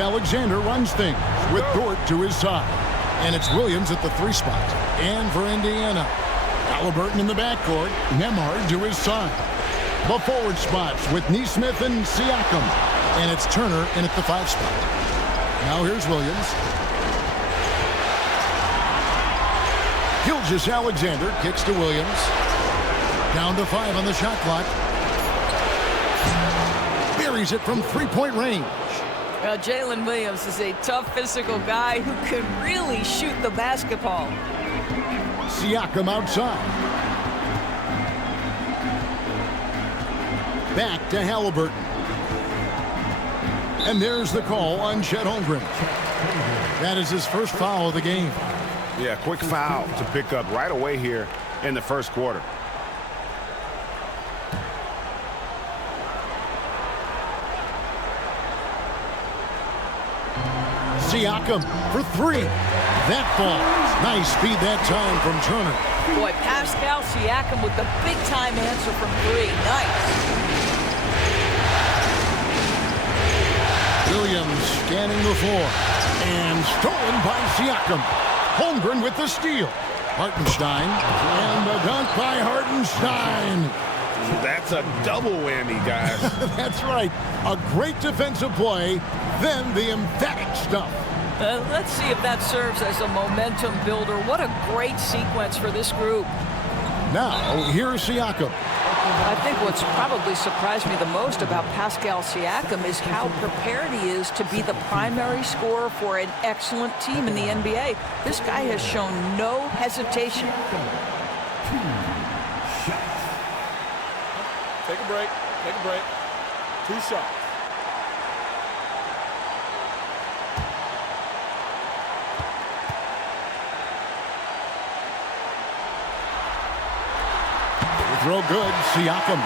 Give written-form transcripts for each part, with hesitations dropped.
Gilgeous-Alexander runs things with Dort to his side. And it's Williams at the 3 spot. And for Indiana, Halliburton in the backcourt. Nembhard to his side. The forward spots with Nesmith and Siakam. And it's Turner in at the 5 spot. Now here's Williams. Gilgeous-Alexander kicks to Williams. Down to 5 on the shot clock. Buries it from 3-point range. Well, Jalen Williams is a tough physical guy who can really shoot the basketball. Siakam outside. Back to Halliburton. And there's the call on Chet Holmgren. That is his first foul of the game. Yeah, quick foul to pick up right away here in the first quarter. Siakam for 3. That falls. Nice speed that time from Turner. Boy, Pascal Siakam with the big-time answer from 3. Nice. Williams scanning the floor. And stolen by Siakam. Holmgren with the steal. Hartenstein. And the dunk by Hartenstein. That's a double whammy, guys. That's right. A great defensive play, then the emphatic stuff. Let's see if that serves as a momentum builder. What a great sequence for this group. Now, here's Siakam. I think what's probably surprised me the most about Pascal Siakam is how prepared he is to be the primary scorer for an excellent team in the NBA. This guy has shown no hesitation. Take a break. Take a break. 2 shots. Throw good. Siakam.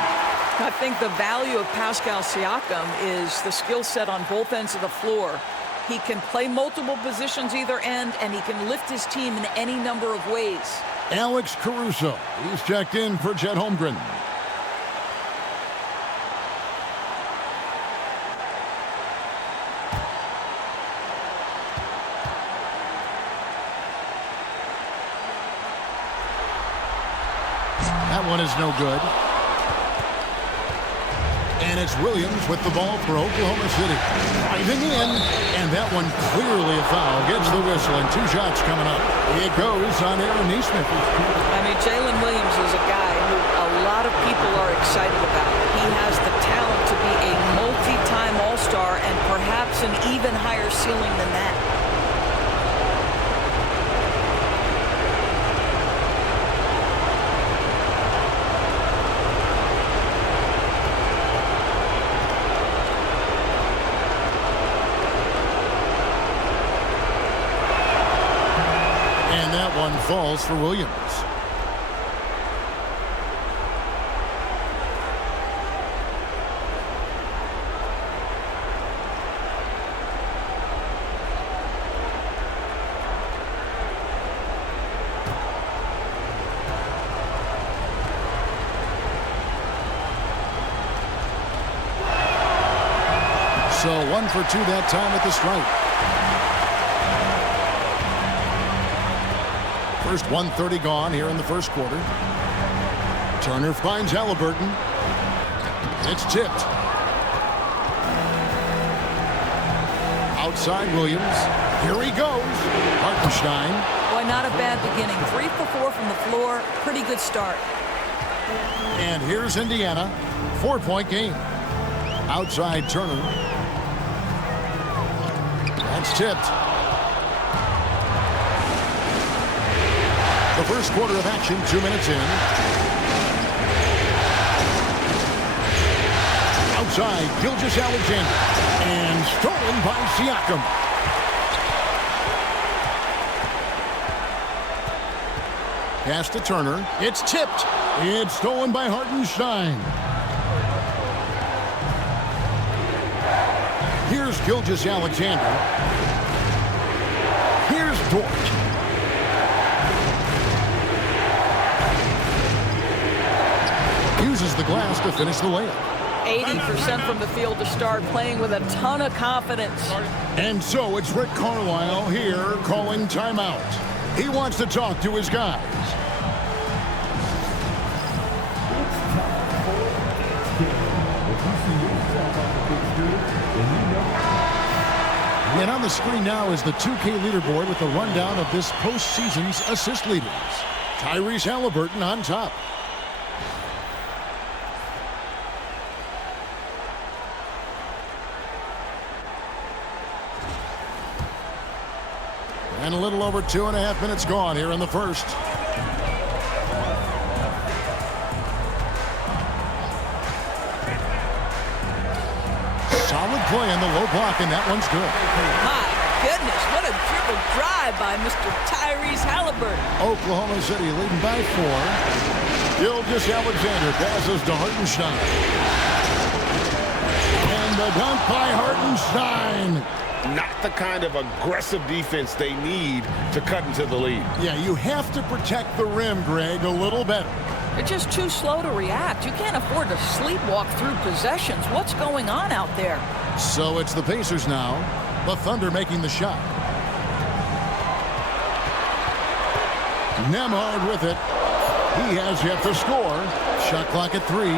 I think the value of Pascal Siakam is the skill set on both ends of the floor. He can play multiple positions either end, and he can lift his team in any number of ways. Alex Caruso. He's checked in for Chet Holmgren. That one is no good. And it's Williams with the ball for Oklahoma City. Driving in, and that one clearly a foul. Gets the whistle, and 2 shots coming up. It goes on Aaron Nesmith. I mean, Jalen Williams is a guy who a lot of people are excited about. He has the talent to be a multi-time All-Star and perhaps an even higher ceiling than that. One falls for Williams. So 1 for 2 that time at the stripe. First 1:30 gone here in the first quarter. Turner finds Halliburton. It's tipped. Outside Williams. Here he goes. Hartenstein. Boy, not a bad beginning. 3 for 4 from the floor. Pretty good start. And here's Indiana. 4-point game. Outside Turner. That's tipped. The first quarter of action, 2 minutes in. Outside, Gilgeous-Alexander. And stolen by Siakam. Pass to Turner. It's tipped. It's stolen by Hartenstein. Here's Gilgeous-Alexander. Here's Dort. Uses the glass to finish the layup. 80% from the field to start, playing with a ton of confidence. And so it's Rick Carlisle here calling timeout. He wants to talk to his guys. And on the screen now is the 2K leaderboard with the rundown of this postseason's assist leaders. Tyrese Halliburton on top. And a little over 2.5 minutes gone here in the first. Solid play in the low block, and that one's good. My goodness, what a dribble drive by Mr. Tyrese Halliburton. Oklahoma City leading by 4. Gilgeous-Alexander passes to Hartenstein. And the dunk by Hartenstein. Not the kind of aggressive defense they need to cut into the lead. Yeah, you have to protect the rim, Greg, a little better. They're just too slow to react. You can't afford to sleepwalk through possessions. What's going on out there? So it's the Pacers now. The Thunder making the shot. Nembhard with it. He has yet to score. Shot clock at 3.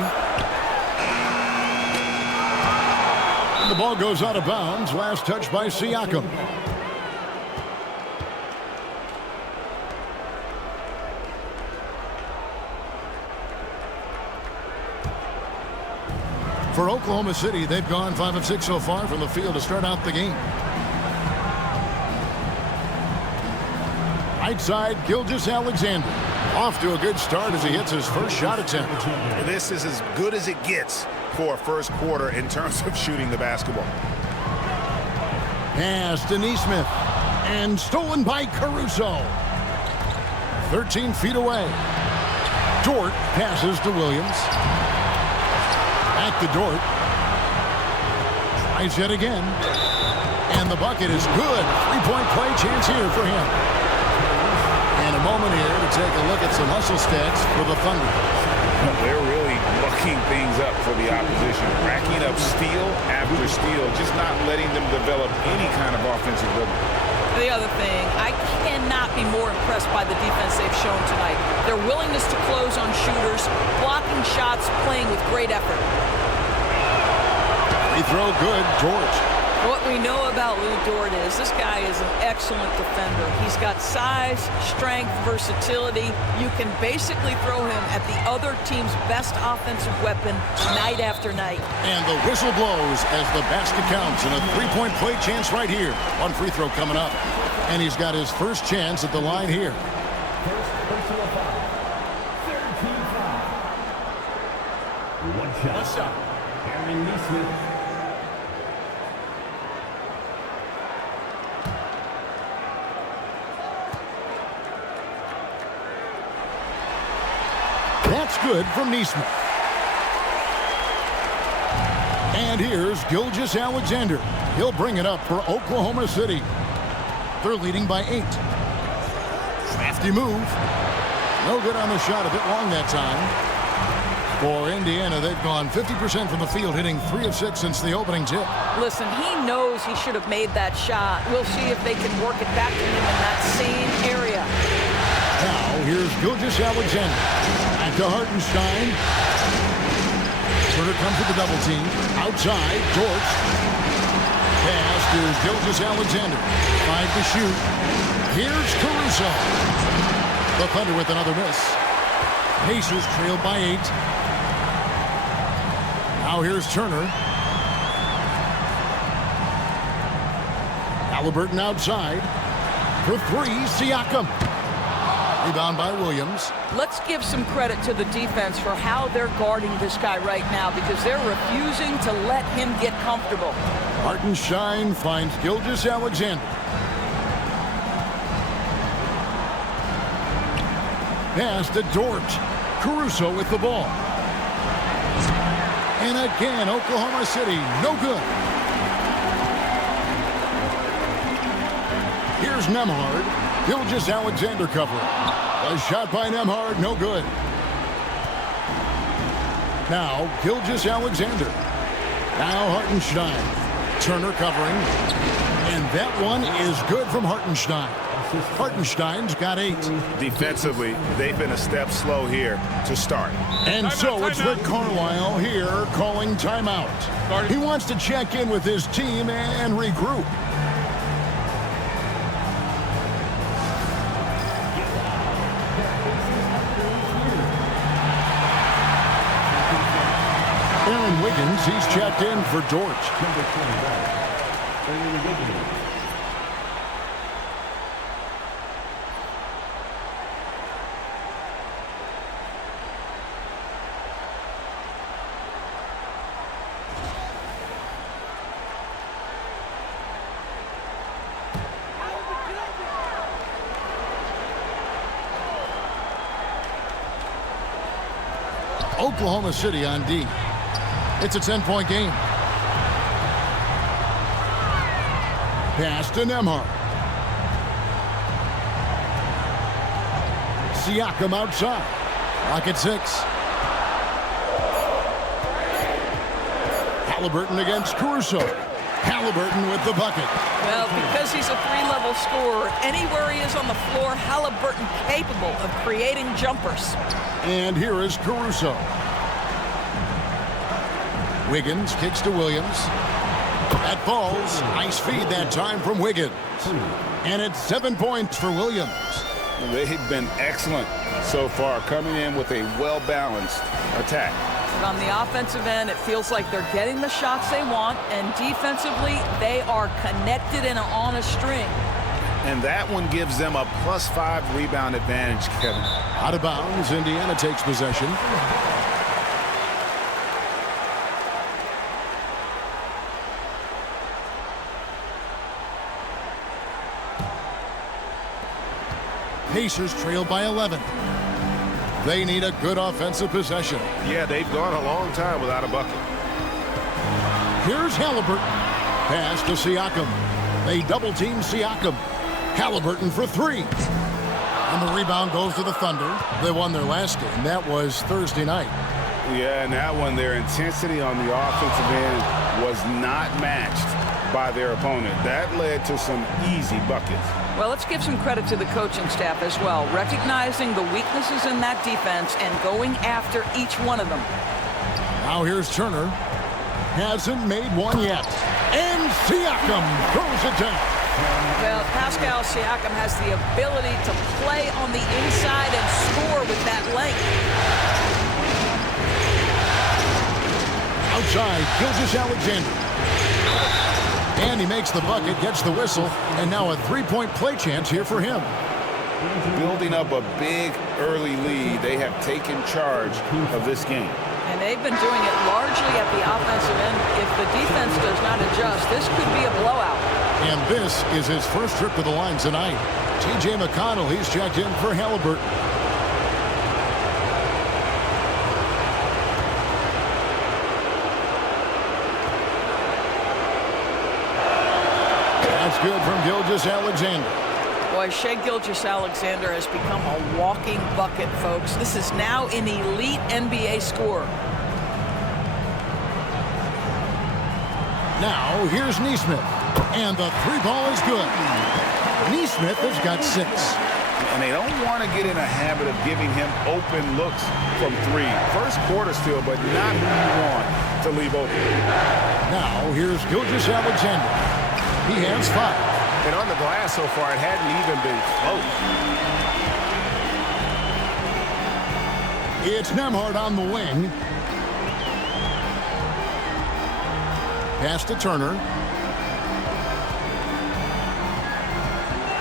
And the ball goes out of bounds. Last touch by Siakam. For Oklahoma City, they've gone 5 of 6 so far from the field to start out the game. Right side, Gilgeous-Alexander. Off to a good start as he hits his first shot attempt. This is as good as it gets for a first quarter in terms of shooting the basketball. Pass to Nesmith. And stolen by Caruso. 13 feet away. Dort passes to Williams. Back to Dort. Tries yet again. And the bucket is good. 3-point play chance here for him. And a moment here to take a look at some hustle stats for the Thunder. They're really mucking things up for the opposition. Racking up steal after steal. Just not letting them develop any kind of offensive rhythm. The other thing, I cannot be more impressed by the defense they've shown tonight. Their willingness to close on shooters, blocking shots, playing with great effort. Free throw good, George. What we know about Lou Dort is this guy is an excellent defender. He's got size, strength, versatility. You can basically throw him at the other team's best offensive weapon night after night. And the whistle blows as the basket counts, and a 3-point play chance right here. One free throw coming up. And he's got his first chance at the line here. First personal foul. Third team foul. One shot. Aaron Nesmith. That's good from Nesmith. And here's Gilgeous-Alexander. He'll bring it up for Oklahoma City. They're leading by 8. Crafty move. No good on the shot, a bit long that time. For Indiana, they've gone 50% from the field, hitting 3 of 6 since the opening tip. Listen, he knows he should have made that shot. We'll see if they can work it back to him in that same area. Now, here's Gilgeous-Alexander. Back to Hartenstein. Turner comes with the double team. Outside, Dort. Pass to Gilgeous-Alexander. 5 to shoot. Here's Caruso. The Thunder with another miss. Pacers trailed by 8. Now here's Turner. Halliburton outside. For 3, Siakam. Rebound by Williams. Let's give some credit to the defense for how they're guarding this guy right now because they're refusing to let him get comfortable. Hartenstein finds Gilgeous-Alexander. Pass to Dort. Caruso with the ball. And again, Oklahoma City, no good. Here's Nembhard. Gilgeous-Alexander covering. A shot by Nembhard, no good. Now, Gilgeous-Alexander. Now Hartenstein. Turner covering. And that one is good from Hartenstein. Hartenstein's got 8. Defensively, they've been a step slow here to start. And so it's Rick Carlisle here calling timeout. He wants to check in with his team and regroup. Aaron Wiggins, he's checked in for Dort. Oklahoma City on D. It's a 10-point game. Pass to Nembhard. Siakam outside. Rocket 6. Halliburton against Caruso. Halliburton with the bucket. Well, because he's a 3-level scorer, anywhere he is on the floor, Halliburton capable of creating jumpers. And here is Caruso. Wiggins kicks to Williams. That falls. Nice feed that time from Wiggins. And it's 7 points for Williams. They've been excellent so far, coming in with a well-balanced attack. But on the offensive end, it feels like they're getting the shots they want, and defensively, they are connected and on a string. And that one gives them a +5 rebound advantage, Kevin. Out of bounds, Indiana takes possession. Pacers trail by 11. They need a good offensive possession. Yeah, they've gone a long time without a bucket. Here's Halliburton. Pass to Siakam. They double-team Siakam. Halliburton for 3. And the rebound goes to the Thunder. They won their last game. That was Thursday night. Yeah, and that one, their intensity on the offensive end was not matched by their opponent. That led to some easy buckets. Well, let's give some credit to the coaching staff as well, recognizing the weaknesses in that defense and going after each one of them. Now here's Turner. Hasn't made one yet. And Siakam throws it down. Well, Pascal Siakam has the ability to play on the inside and score with that length. Outside, Gilgeous-Alexander. And he makes the bucket, gets the whistle, and now a 3-point play chance here for him. Building up a big early lead, they have taken charge of this game. And they've been doing it largely at the offensive end. If the defense does not adjust, this could be a blowout. And this is his first trip to the line tonight. T.J. McConnell, he's checked in for Halliburton. That's good from Gilgeous-Alexander. Boy, Shai Gilgeous-Alexander has become a walking bucket, folks. This is now an elite NBA scorer. Now, here's Nesmith. And the 3 ball is good. Nesmith has got 6. And they don't want to get in a habit of giving him open looks from 3. First quarter still, but not who you want to leave open. Now, here's Gilgeous-Alexander. He has 5. And on the glass so far, it hadn't even been close. It's Nembhard on the wing. Pass to Turner.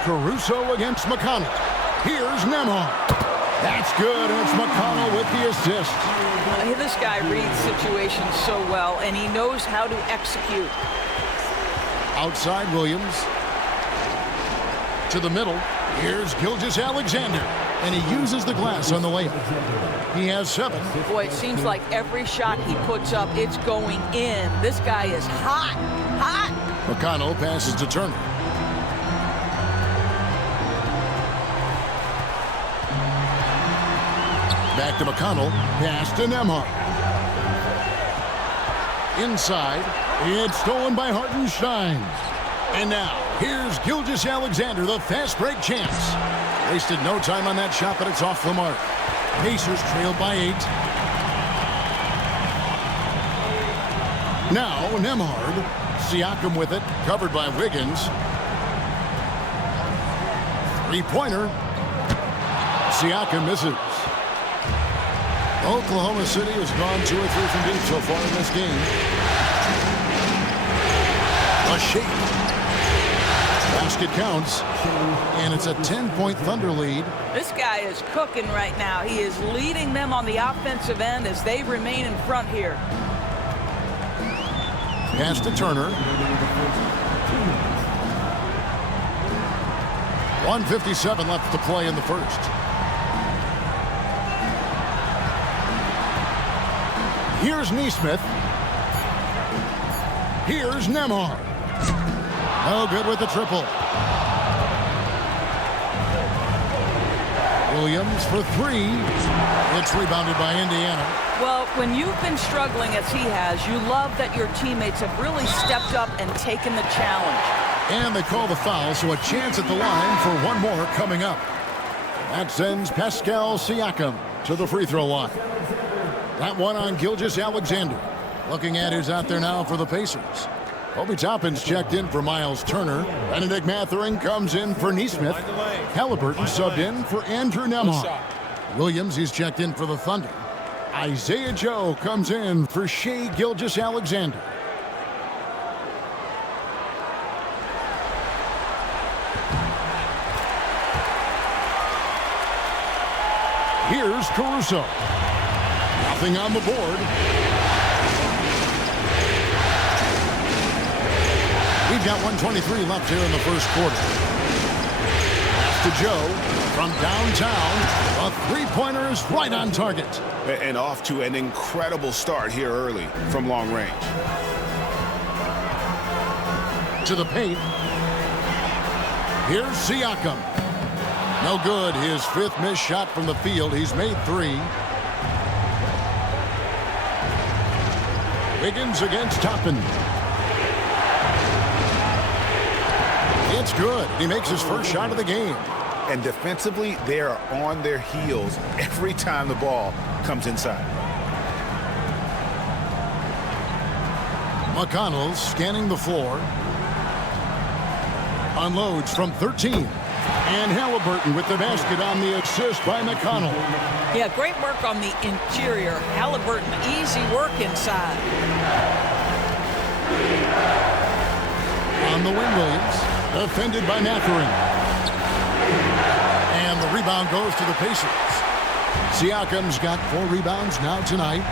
Caruso against McConnell. Here's Nembhard. That's good, and it's McConnell with the assist. This guy reads situations so well, and he knows how to execute. Outside Williams. To the middle. Here's Gilgeous-Alexander. And he uses the glass on the layup. He has 7. Boy, it seems like every shot he puts up, it's going in. This guy is hot, hot. McConnell passes to Turner. Back to McConnell. Pass to Nembhard. Inside. It's stolen by Hartenstein. And now, here's Gilgeous-Alexander, the fast break chance. Wasted no time on that shot, but it's off the mark. Pacers trailed by 8. Now, Nemhard. Siakam with it, covered by Wiggins. Three-pointer. Siakam misses. Oklahoma City has gone 2 or 3 from deep so far in this game. A shake. Basket counts. And it's a 10-point Thunder lead. This guy is cooking right now. He is leading them on the offensive end as they remain in front here. Pass to Turner. 1:57 left to play in the first. Here's Nesmith. Here's Nemhard. No good with the triple. Williams for 3. It's rebounded by Indiana. Well, when you've been struggling as he has, you love that your teammates have really stepped up and taken the challenge. And they call the foul, so a chance at the line for one more coming up. That sends Pascal Siakam to the free throw line. That one on Gilgeous-Alexander. Looking at who's out there now for the Pacers. Obi Toppin's checked in for Miles Turner. Benedict Mathurin comes in for Nesmith. Halliburton subbed in for Andrew Nemhard. Williams, he's checked in for the Thunder. Isaiah Joe comes in for Shai Gilgeous-Alexander. Here's Caruso. Nothing on the board. We've got 1:23 left here in the first quarter. Pass to Joe from downtown. A three-pointer is right on target. And off to an incredible start here early from long range. To the paint. Here's Siakam. No good. His 5th missed shot from the field. He's made 3. Wiggins against Toppin. It's good. He makes his first shot of the game. And defensively, they are on their heels every time the ball comes inside. McConnell scanning the floor. Unloads from 13. And Halliburton with the basket on the assist by McConnell. Yeah, great work on the interior. Halliburton, easy work inside. On the wing, Williams. Defended by Mathurin. And the rebound goes to the Pacers. Siakam's got 4 rebounds now tonight.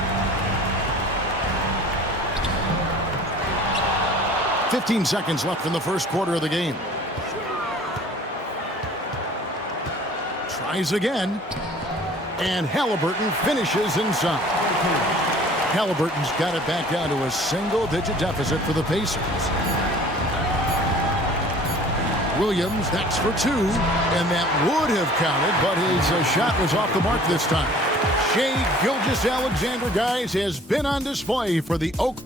15 seconds left in the first quarter of the game. Tries again. And Halliburton finishes inside. Halliburton's got it back down to a single-digit deficit for the Pacers. Williams, that's for 2, and that would have counted, but his shot was off the mark this time. Shai Gilgeous-Alexander, guys, has been on display for the Oak.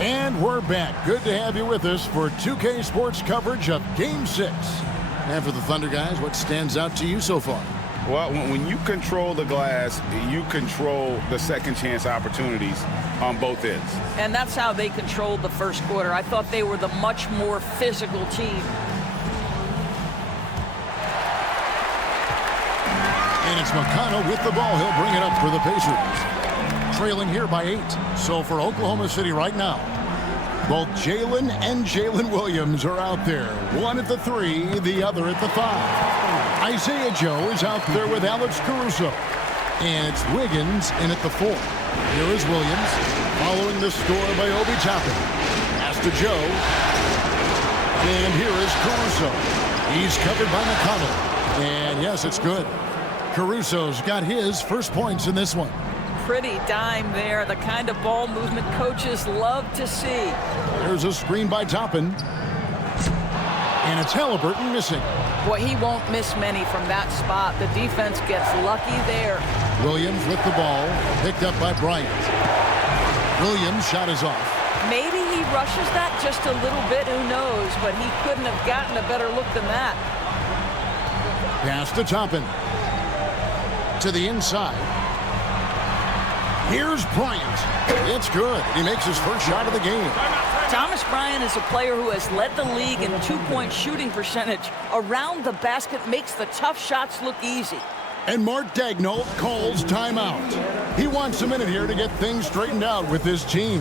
And we're back. Good to have you with us for 2K Sports coverage of Game 6. And for the Thunder, guys, what stands out to you so far? Well, when you control the glass, you control the second chance opportunities on both ends. And that's how they controlled the first quarter. I thought they were the much more physical team. And it's McConnell with the ball. He'll bring it up for the Pacers. Trailing here by 8. So for Oklahoma City right now, both Jalen and Jalen Williams are out there. One at the 3, the other at the 5. Isaiah Joe is out there with Alex Caruso. And it's Wiggins in at the 4. Here is Williams following the score by Obi Toppin. Pass to Joe. And here is Caruso. He's covered by McConnell. And yes, it's good. Caruso's got his first points in this one. Pretty dime there. The kind of ball movement coaches love to see. There's a screen by Toppin. And it's Halliburton missing. Boy, he won't miss many from that spot. The defense gets lucky there. Williams with the ball, picked up by Bryant. Williams' shot is off. Maybe he rushes that just a little bit, who knows, but he couldn't have gotten a better look than that. Pass to Toppin. To the inside. Here's Bryant. It's good. He makes his first shot of the game. Thomas Bryant is a player who has led the league in two-point shooting percentage. Around the basket makes the tough shots look easy. And Mark Daigneault calls timeout. He wants a minute here to get things straightened out with his team.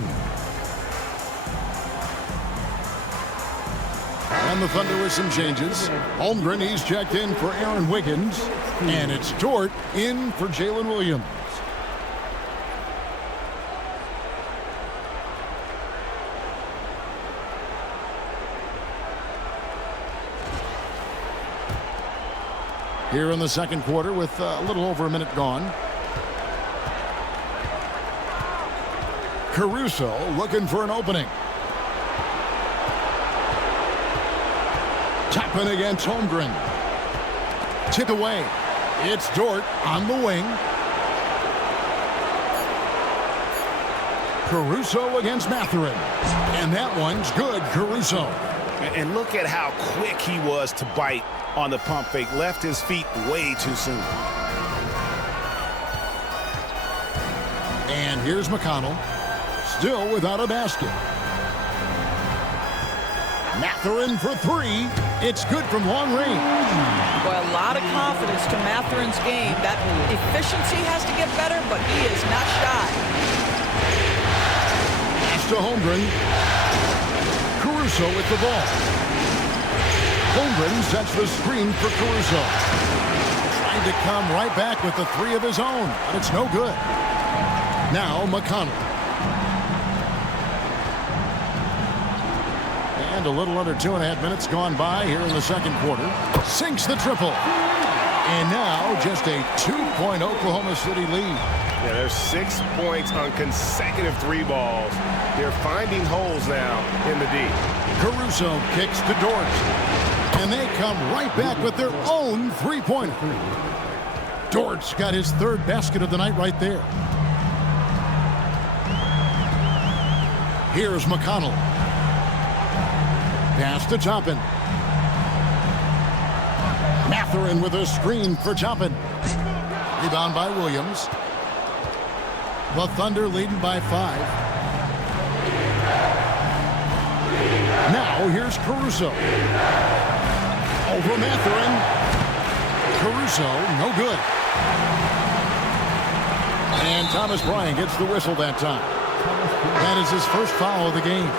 And the Thunder with some changes. Holmgren, he's checked in for Aaron Wiggins. And it's Dort in for Jalen Williams. Here in the second quarter with a little over a minute gone. Caruso looking for an opening. Toppin against Holmgren. Tip away. It's Dort on the wing. Caruso against Mathurin. And that one's good, Caruso. And look at how quick he was to bite on the pump fake. Left his feet way too soon. And here's McConnell. Still without a basket. Mathurin for three. It's good from long range. Boy, a lot of confidence to Mathurin's game. That efficiency has to get better, but he is not shy. Pass to Holmgren. Caruso with the ball. Holmgren sets the screen for Caruso. Trying to come right back with the three of his own, but it's no good. Now McConnell. And a little under 2.5 minutes gone by here in the second quarter. Sinks the triple. And now just a 2-point Oklahoma City lead. Yeah, there's 6 points on consecutive three balls. They're finding holes now in the D. Caruso kicks to Dort. And they come right back with their own three-pointer. Dort's got his third basket of the night right there. Here's McConnell. Pass to Toppin. Mathurin with a screen for Toppin. Rebound by Williams. The Thunder leading by 5. Now here's Caruso. Over Mathurin. Caruso, no good. And Thomas Bryant gets the whistle that time. That is his first foul of the game.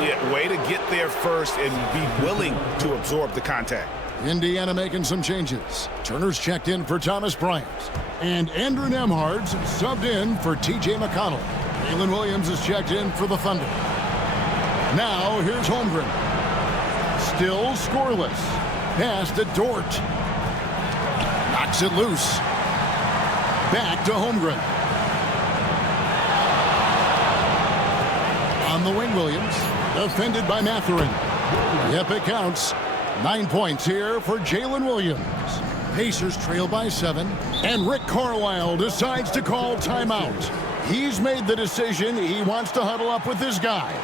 Yeah, way to get there first and be willing to absorb the contact. Indiana making some changes. Turner's checked in for Thomas Bryant. And Andrew Nembhard's subbed in for T.J. McConnell. Jalen Williams is checked in for the Thunder. Now here's Holmgren. Still scoreless. Pass to Dort. Knocks it loose. Back to Holmgren. On the wing, Williams. Defended by Mathurin. Yep, it counts. 9 points here for Jalen Williams. Pacers trail by 7. And Rick Carlisle decides to call timeout. He's made the decision. He wants to huddle up with his guys.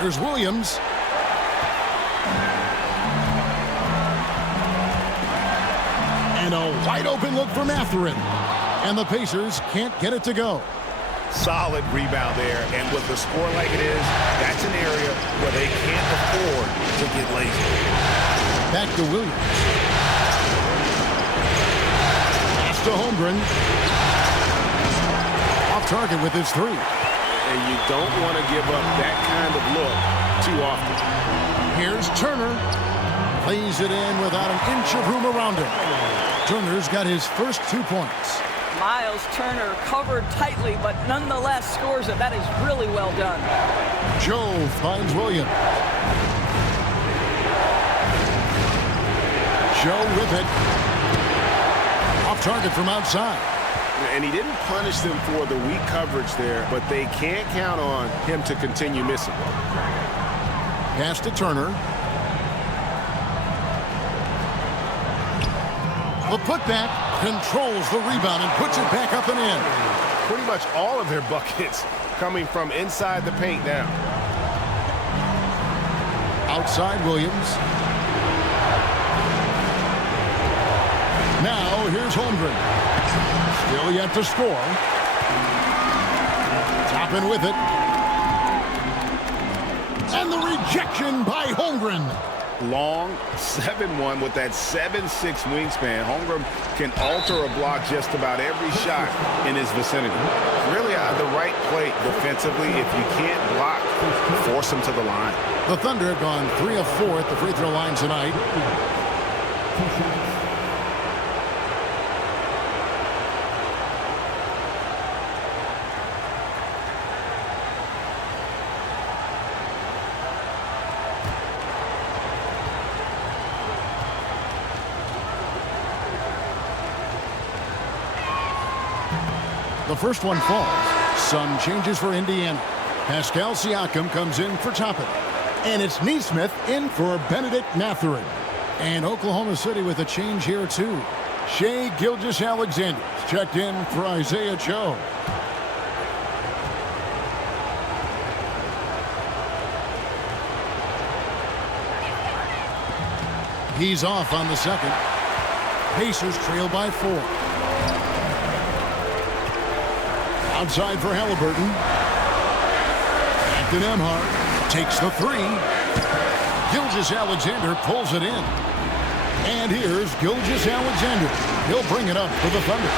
Here's Williams. And a wide open look for Mathurin. And the Pacers can't get it to go. Solid rebound there. And with the score like it is, that's an area where they can't afford to get lazy. Back to Williams. Pass to Holmgren. Off target with his three. And you don't want to give up that kind of look too often. Here's Turner. Plays it in without an inch of room around him. Turner's got his first 2 points. Miles Turner covered tightly, but nonetheless scores it. That is really well done. Joe finds Williams. Joe with it. Off target from outside. And he didn't punish them for the weak coverage there, but they can't count on him to continue missing. Pass to Turner. The putback controls the rebound and puts it back up and in. Pretty much all of their buckets coming from inside the paint now. Outside Williams. Now here's Holmgren. Still yet to score. Toppin with it. And the rejection by Holmgren. Long 7-1 with that 7'6" wingspan. Holmgren can alter a block just about every shot in his vicinity. Really out of the right play defensively. If you can't block, force him to the line. The Thunder have gone 3 of 4 at the free throw line tonight. The first one falls. Some changes for Indiana. Pascal Siakam comes in for Toppin. And it's Nesmith in for Benedict Mathurin. And Oklahoma City with a change here too. Shai Gilgeous-Alexander checked in for Isaiah Joe. He's off on the second. Pacers trail by 4. Outside for Halliburton. Back to Nembhard. Takes the 3. Gilgeous-Alexander pulls it in. And here's Gilgeous-Alexander. He'll bring it up for the Thunder.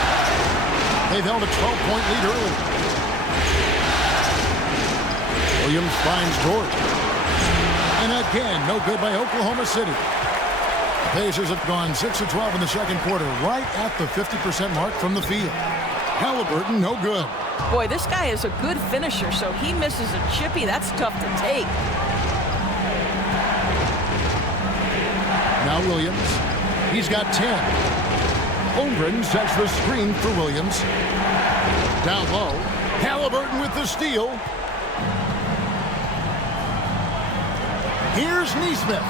They've held a 12-point lead early. Williams finds Dort. And again, no good by Oklahoma City. The Pacers have gone 6 of 12 in the second quarter, right at the 50% mark from the field. Halliburton, no good. Boy, this guy is a good finisher, so he misses a chippy. That's tough to take. Now Williams. He's got 10. Holmgren sets the screen for Williams. Down low. Halliburton with the steal. Here's Nesmith.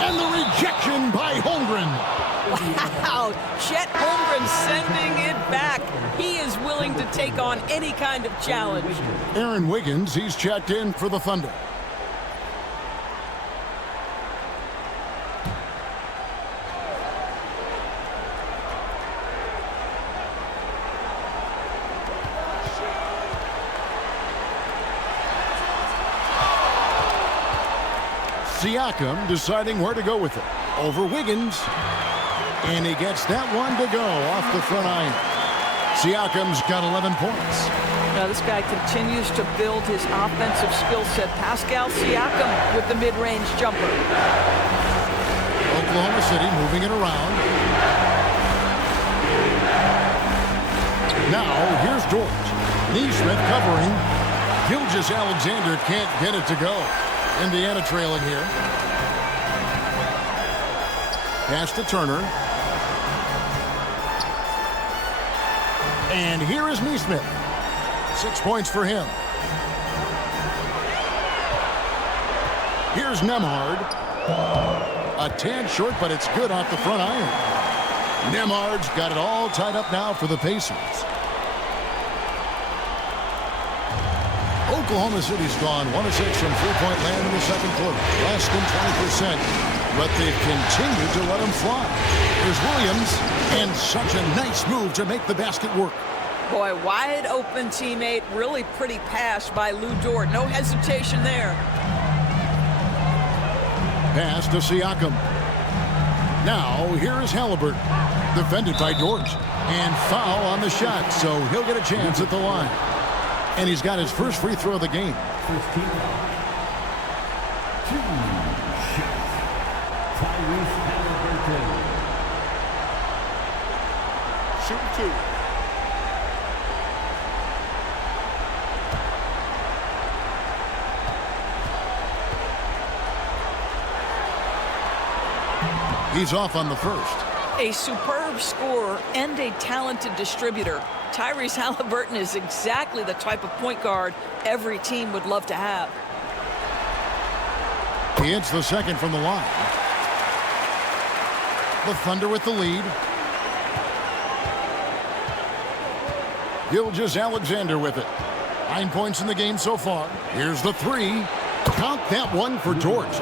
And the rejection by Holmgren. Wow, Chet Holmgren sending it back. He is willing to take on any kind of challenge. Aaron Wiggins, he's checked in for the Thunder. Siakam deciding where to go with it. Over Wiggins. And he gets that one to go off the front iron. Siakam's got 11 points. Now this guy continues to build his offensive skill set. Pascal Siakam with the mid-range jumper. Oklahoma City moving it around. Now here's Dort. Nesmith covering. Gilgeous-Alexander can't get it to go. Indiana trailing here. Pass to Turner. And here is Nesmith. 6 points for him. Here's Nembhard. A tad short, but it's good off the front iron. Nembhard's got it all tied up now for the Pacers. Oklahoma City's gone 1 of 6 from three-point land in the second quarter. Less than 20%. But they've continued to let him fly. Here's Williams, and such a nice move to make the basket work. Boy, wide open teammate, really pretty pass by Lou Dort. No hesitation there. Pass to Siakam. Now, here is Halliburton, defended by Dort. And foul on the shot, so he'll get a chance at the line. And he's got his first free throw of the game. First team foul. 2 shots. Tyrese Halliburton. Shooting 2. He's off on the first. A superb scorer and a talented distributor. Tyrese Halliburton is exactly the type of point guard every team would love to have. He hits the second from the line. The Thunder with the lead. Gilgeous-Alexander with it. 9 points in the game so far. Here's the three. Count that one for Dort.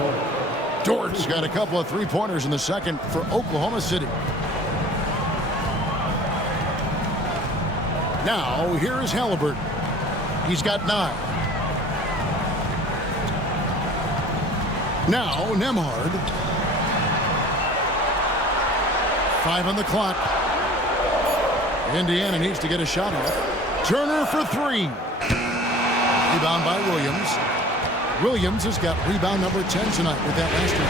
Dort's got a couple of three-pointers in the second for Oklahoma City. Now, here is Halliburton. He's got 9. Now, Nembhard. 5 on the clock. Indiana needs to get a shot off. Turner for 3. Rebound by Williams. Williams has got rebound number 10 tonight with that last one.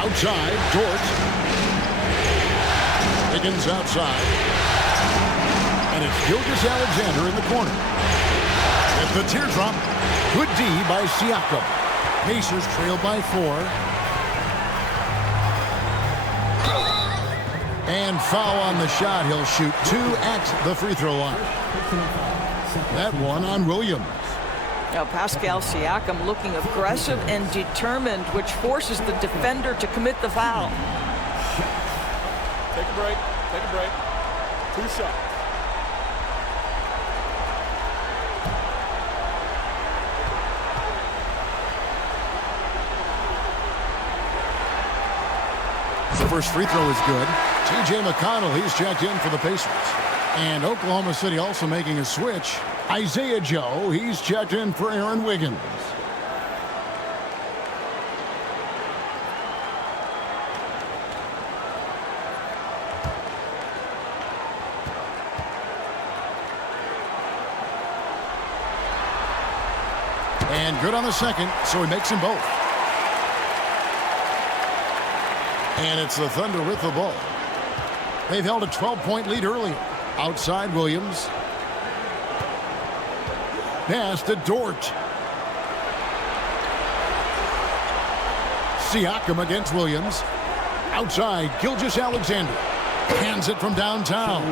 Outside, Dort. Higgins outside. And it's Gilgeous-Alexander in the corner. At the teardrop, good D by Siakam. Pacers trail by 4. And foul on the shot. He'll shoot 2 at the free throw line. That one on Williams. Now Pascal Siakam looking aggressive and determined, which forces the defender to commit the foul. Take a break. Take a break. 2 shots. The first free throw is good. T.J. McConnell, he's checked in for the Pacers. And Oklahoma City also making a switch. Isaiah Joe, he's checked in for Aaron Wiggins. And good on the second, so he makes them both. And it's the Thunder with the ball. They've held a 12-point lead earlier. Outside Williams. Pass to Dort. Siakam against Williams. Outside, Gilgeous-Alexander. Hands it from downtown.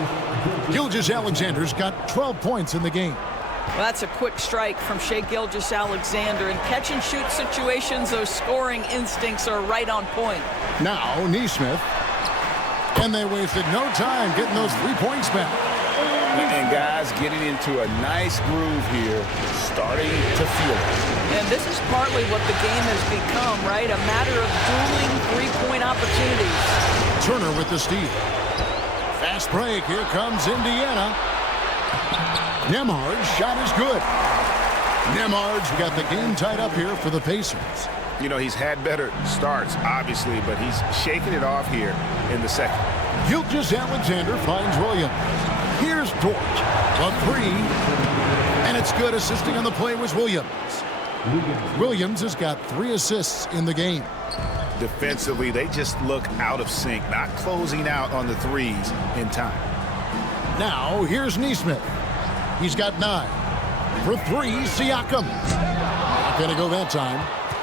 Gilgeous-Alexander's got 12 points in the game. Well, that's a quick strike from Shai Gilgeous-Alexander. In catch-and-shoot situations, those scoring instincts are right on point. Now, Nesmith. And they wasted no time getting those 3 points back. And guys getting into a nice groove here, starting to feel it. And this is partly what the game has become, right? A matter of dueling three-point opportunities. Turner with the steal. Fast break. Here comes Indiana. Nembhard's shot is good. Nembhard's got the game tied up here for the Pacers. You know, he's had better starts, obviously, but he's shaking it off here in the second. Gilgeous-Alexander finds Williams. Here's Dort. A 3. And it's good. Assisting on the play was Williams. Williams has got 3 assists in the game. Defensively, they just look out of sync, not closing out on the threes in time. Now, here's Nesmith. He's got 9. For 3, Siakam. Not going to go that time.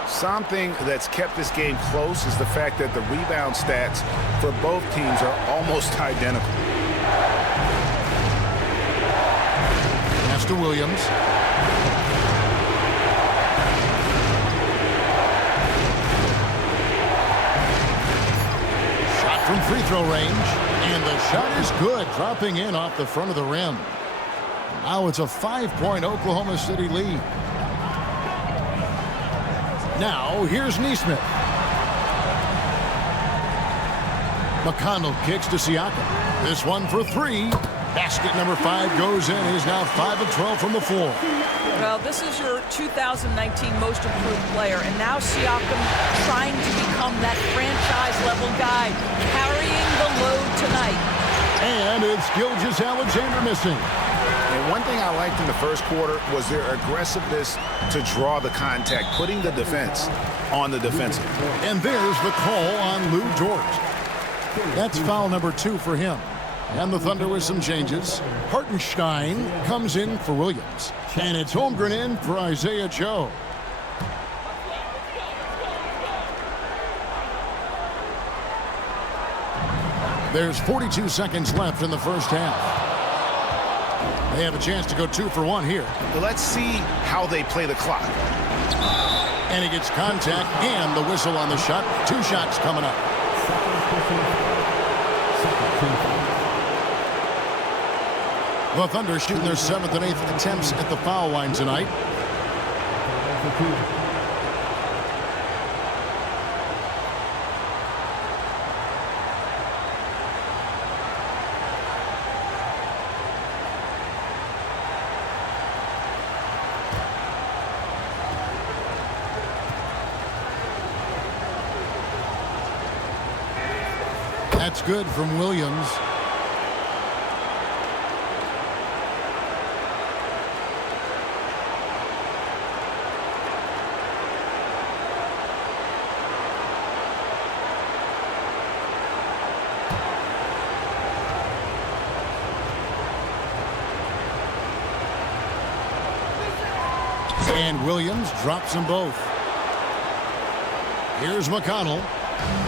Something that's kept this game close is the fact that the rebound stats for both teams are almost identical. Pass to Williams. Shot from free throw range. And the shot is good, dropping in off the front of the rim. Now it's a 5-point Oklahoma City lead. Now, here's Nesmith. McConnell kicks to Siakam. This one for 3. Basket number 5 goes in. He's now 5 of 12 from the floor. Well, this is your 2019 most improved player, and now Siakam trying to become that franchise-level guy, carrying the load tonight. And it's Gilgeous-Alexander missing. And one thing I liked in the first quarter was their aggressiveness to draw the contact, putting the defense on the defensive. And there's the call on Lou Dort. That's foul number 2 for him. And the Thunder with some changes. Hartenstein comes in for Williams. And it's Holmgren in for Isaiah Joe. There's 42 seconds left in the first half. They have a chance to go 2 for 1 here. Let's see how they play the clock. And he gets contact and the whistle on the shot. 2 shots coming up. The Thunder shooting their 7th and 8th attempts at the foul line tonight. That's good from Williams. And Williams drops them both. Here's McConnell.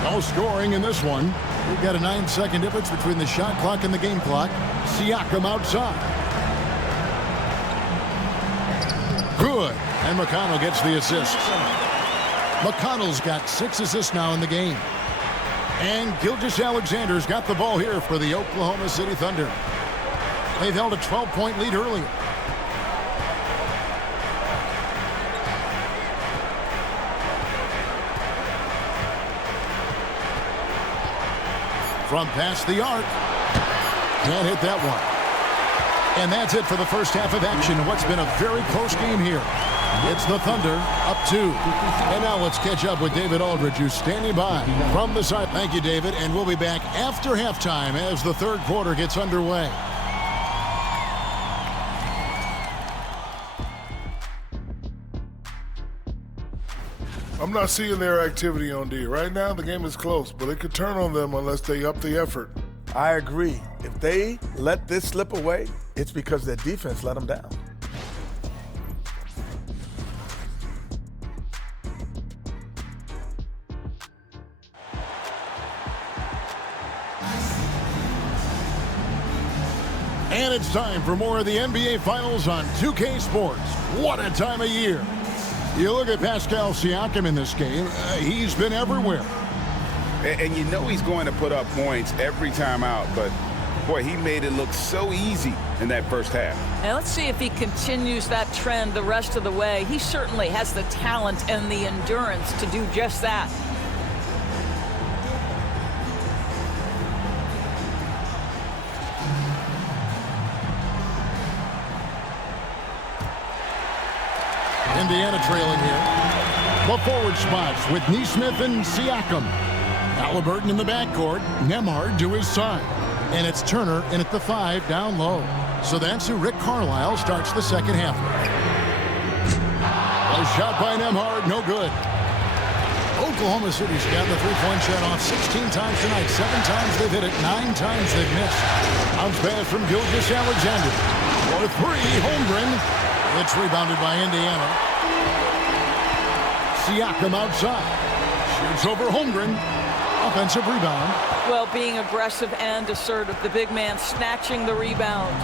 No scoring in this one. We've got a 9-second difference between the shot clock and the game clock. Siakam outside. Good. And McConnell gets the assist. McConnell's got 6 assists now in the game. And Gilgeous-Alexander's got the ball here for the Oklahoma City Thunder. They've held a 12-point lead earlier. From past the arc. Can't hit that one. And that's it for the first half of action. What's been a very close game here. It's the Thunder up 2. And now let's catch up with David Aldridge, who's standing by from the side. Thank you, David. And we'll be back after halftime as the third quarter gets underway. I'm not seeing their activity on D. Right now, the game is close, but it could turn on them unless they up the effort. I agree. If they let this slip away, it's because their defense let them down. And it's time for more of the NBA Finals on 2K Sports. What a time of year. You look at Pascal Siakam in this game, he's been everywhere. And you know he's going to put up points every time out, but boy, he made it look so easy in that first half. And let's see if he continues that trend the rest of the way. He certainly has the talent and the endurance to do just that. Indiana trailing here. The forward spots with Nesmith and Siakam. Halliburton in the backcourt. Nembhard to his side. And it's Turner in at the 5 down low. So that's who Rick Carlisle starts the second half. A shot by Nembhard, no good. Oklahoma City's gotten the three-point shot off 16 times tonight. 7 times they've hit it, 9 times they've missed. Bounce pass from Gilgeous-Alexander. For 3, Holmgren. It's rebounded by Indiana. Siakam outside. Shoots over Holmgren. Offensive rebound. Well, being aggressive and assertive. The big man snatching the rebound.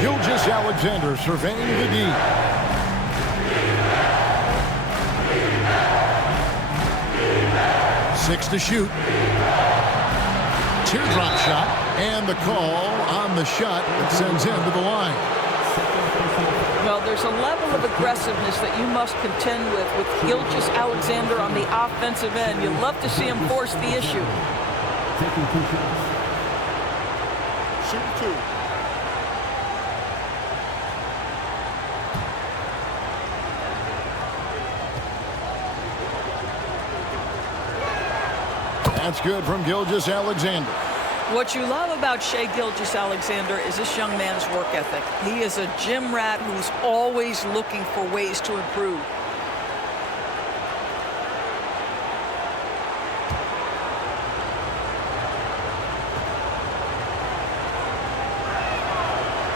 Gilgeous-Alexander surveying the D. Six to shoot. Teardrop shot. And the call on the shot that sends him to the line. Well, there's a level of aggressiveness that you must contend with Gilgeous-Alexander on the offensive end. You love to see him force the issue. Taking 2 shots. Shoot 2. That's good from Gilgeous-Alexander. What you love about Shai Gilgeous-Alexander is this young man's work ethic. He is a gym rat who's always looking for ways to improve.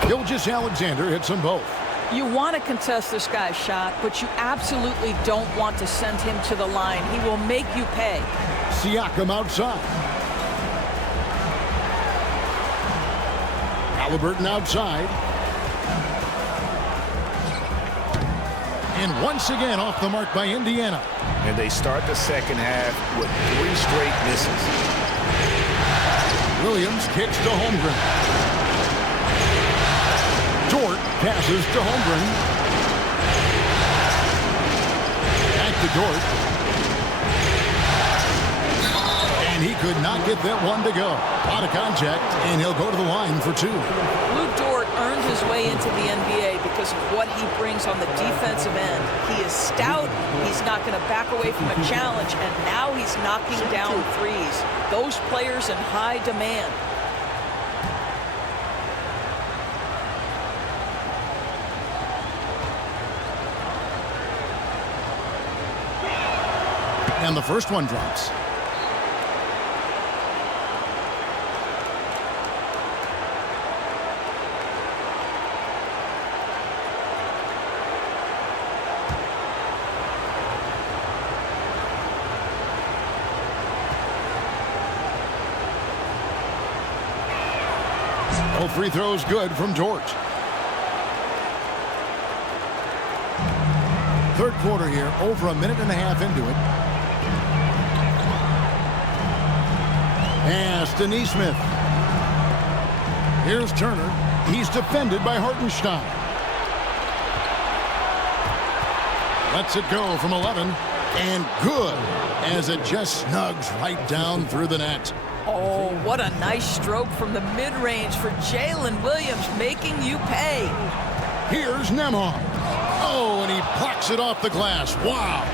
Gilgeous-Alexander hits them both. You want to contest this guy's shot, but you absolutely don't want to send him to the line. He will make you pay. Siakam outside. Halliburton outside. And once again off the mark by Indiana. And they start the second half with 3 straight misses. Williams kicks to Holmgren. Dort passes to Holmgren. Back to Dort. And he could not get that one to go. Out of contact, and he'll go to the line for 2. Luke Dort earned his way into the NBA because of what he brings on the defensive end. He is stout. He's not going to back away from a challenge, and now he's knocking down threes. Those players in high demand. And the first one drops. All free throws good from Dort. Third quarter here, over a minute and a half into it. Pass to Nesmith. Here's Turner. He's defended by Hartenstein. Lets it go from 11. And good, as it just snugs right down through the net. Oh, what a nice stroke from the mid-range for Jalen Williams, making you pay. Here's Nembhard. Oh, and he plucks it off the glass. Wow.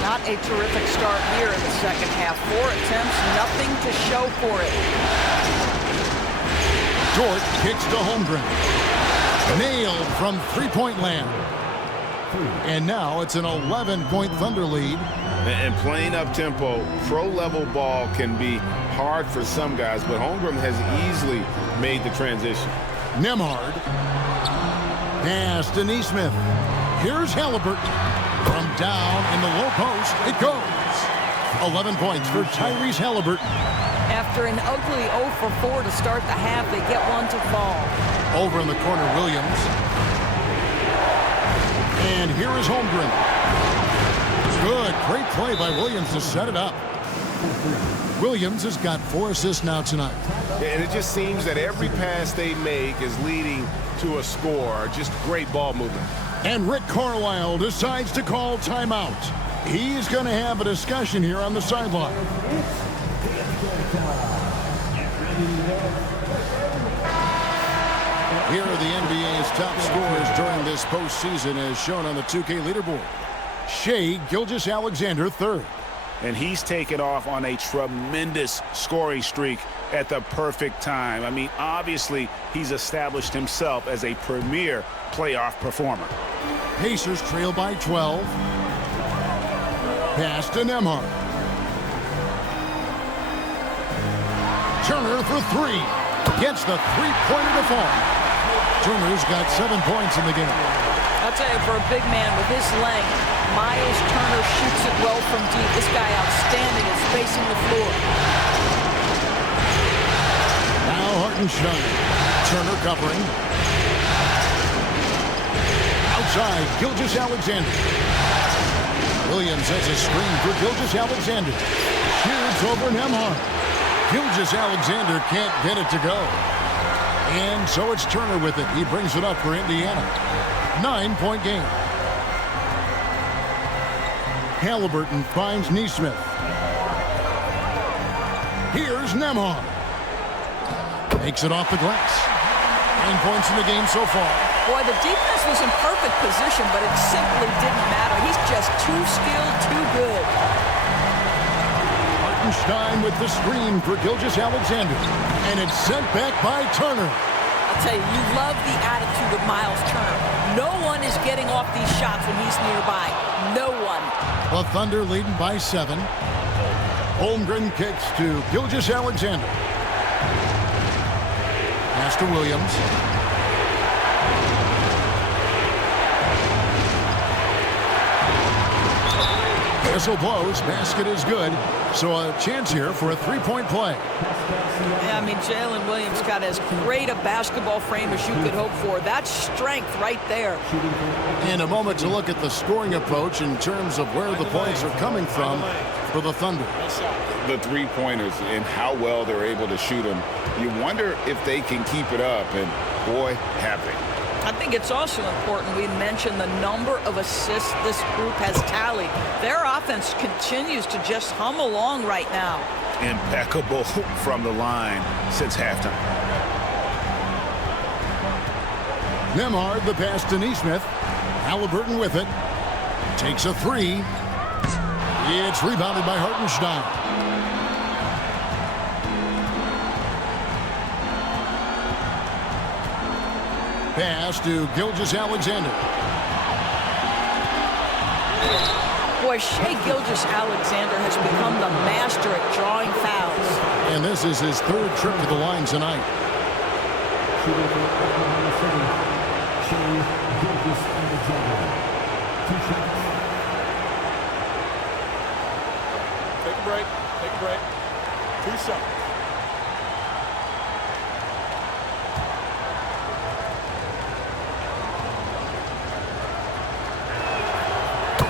Not a terrific start here in the second half. 4 attempts, nothing to show for it. Dort kicks to Holmgren. Nailed from three-point land. And now it's an 11-point Thunder lead. And playing up-tempo, pro-level ball can be hard for some guys, but Holmgren has easily made the transition. Nembhard. Pass to Nesmith. Here's Halliburton. From down in the low post, it goes. 11 points for Tyrese Halliburton. After an ugly 0 for 4 to start the half, they get one to fall. Over in the corner, Williams. And here is Holmgren. Good, great play by Williams to set it up. Williams has got 4 assists now tonight. And it just seems that every pass they make is leading to a score. Just great ball movement. And Rick Carlisle decides to call timeout. He's going to have a discussion here on the sideline. Here are the NBA's top scorers during this postseason as shown on the 2K leaderboard. Shai Gilgeous-Alexander, third. And he's taken off on a tremendous scoring streak at the perfect time. I mean, obviously, he's established himself as a premier playoff performer. Pacers trail by 12. Pass to Nembhard. Turner for 3. Gets the three-pointer to fall. Turner's got 7 points in the game. I'll tell you, for a big man with his length, Miles Turner shoots it well from deep. This guy outstanding at spacing the floor. Now Hartenstein. Turner covering. Outside, Gilgeous-Alexander. Williams has a screen for Gilgeous-Alexander. Shoots over Nembhard. Gilgeous-Alexander can't get it to go. And so it's Turner with it. He brings it up for Indiana. 9-point game. Halliburton finds Nesmith. Here's Nembhard. Makes it off the glass. 9 points in the game so far. Boy, the defense was in perfect position, but it simply didn't matter. He's just too skilled, too good. Hartenstein with the screen for Gilgeous-Alexander. And it's sent back by Turner. I'll tell you, you love the attitude of Miles Turner. No one is getting off these shots when he's nearby. No one. The Thunder leading by 7. Holmgren kicks to Gilgeous-Alexander. Pass to Williams. Whistle blows. Basket is good. So a chance here for a three-point play. Yeah, I mean, Jalen Williams got as great a basketball frame as you could hope for. That's strength right there. In a moment to look at the scoring approach in terms of where the points are coming from for the Thunder. The three-pointers and how well they're able to shoot them. You wonder if they can keep it up, and boy, have they. I think it's also important we mention the number of assists this group has tallied. Their offense continues to just hum along right now. Impeccable from the line since halftime. Nembhard, the pass to Nesmith. Halliburton with it. Takes a three. It's rebounded by Hartenstein. Pass to Gilgeous-Alexander. Boy, Shai Gilgeous-Alexander has become the master at drawing fouls. And this is his third trip to the line tonight. Take a break. Take a break. 2 shots.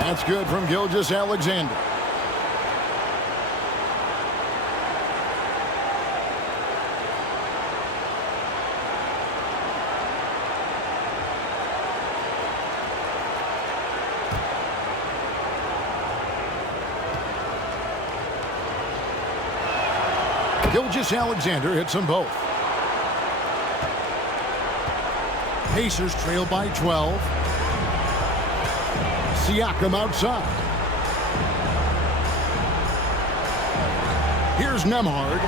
That's good from Gilgeous-Alexander. Gilgeous-Alexander hits them both. Pacers trail by 12. Siakam outside. Here's Nembhard.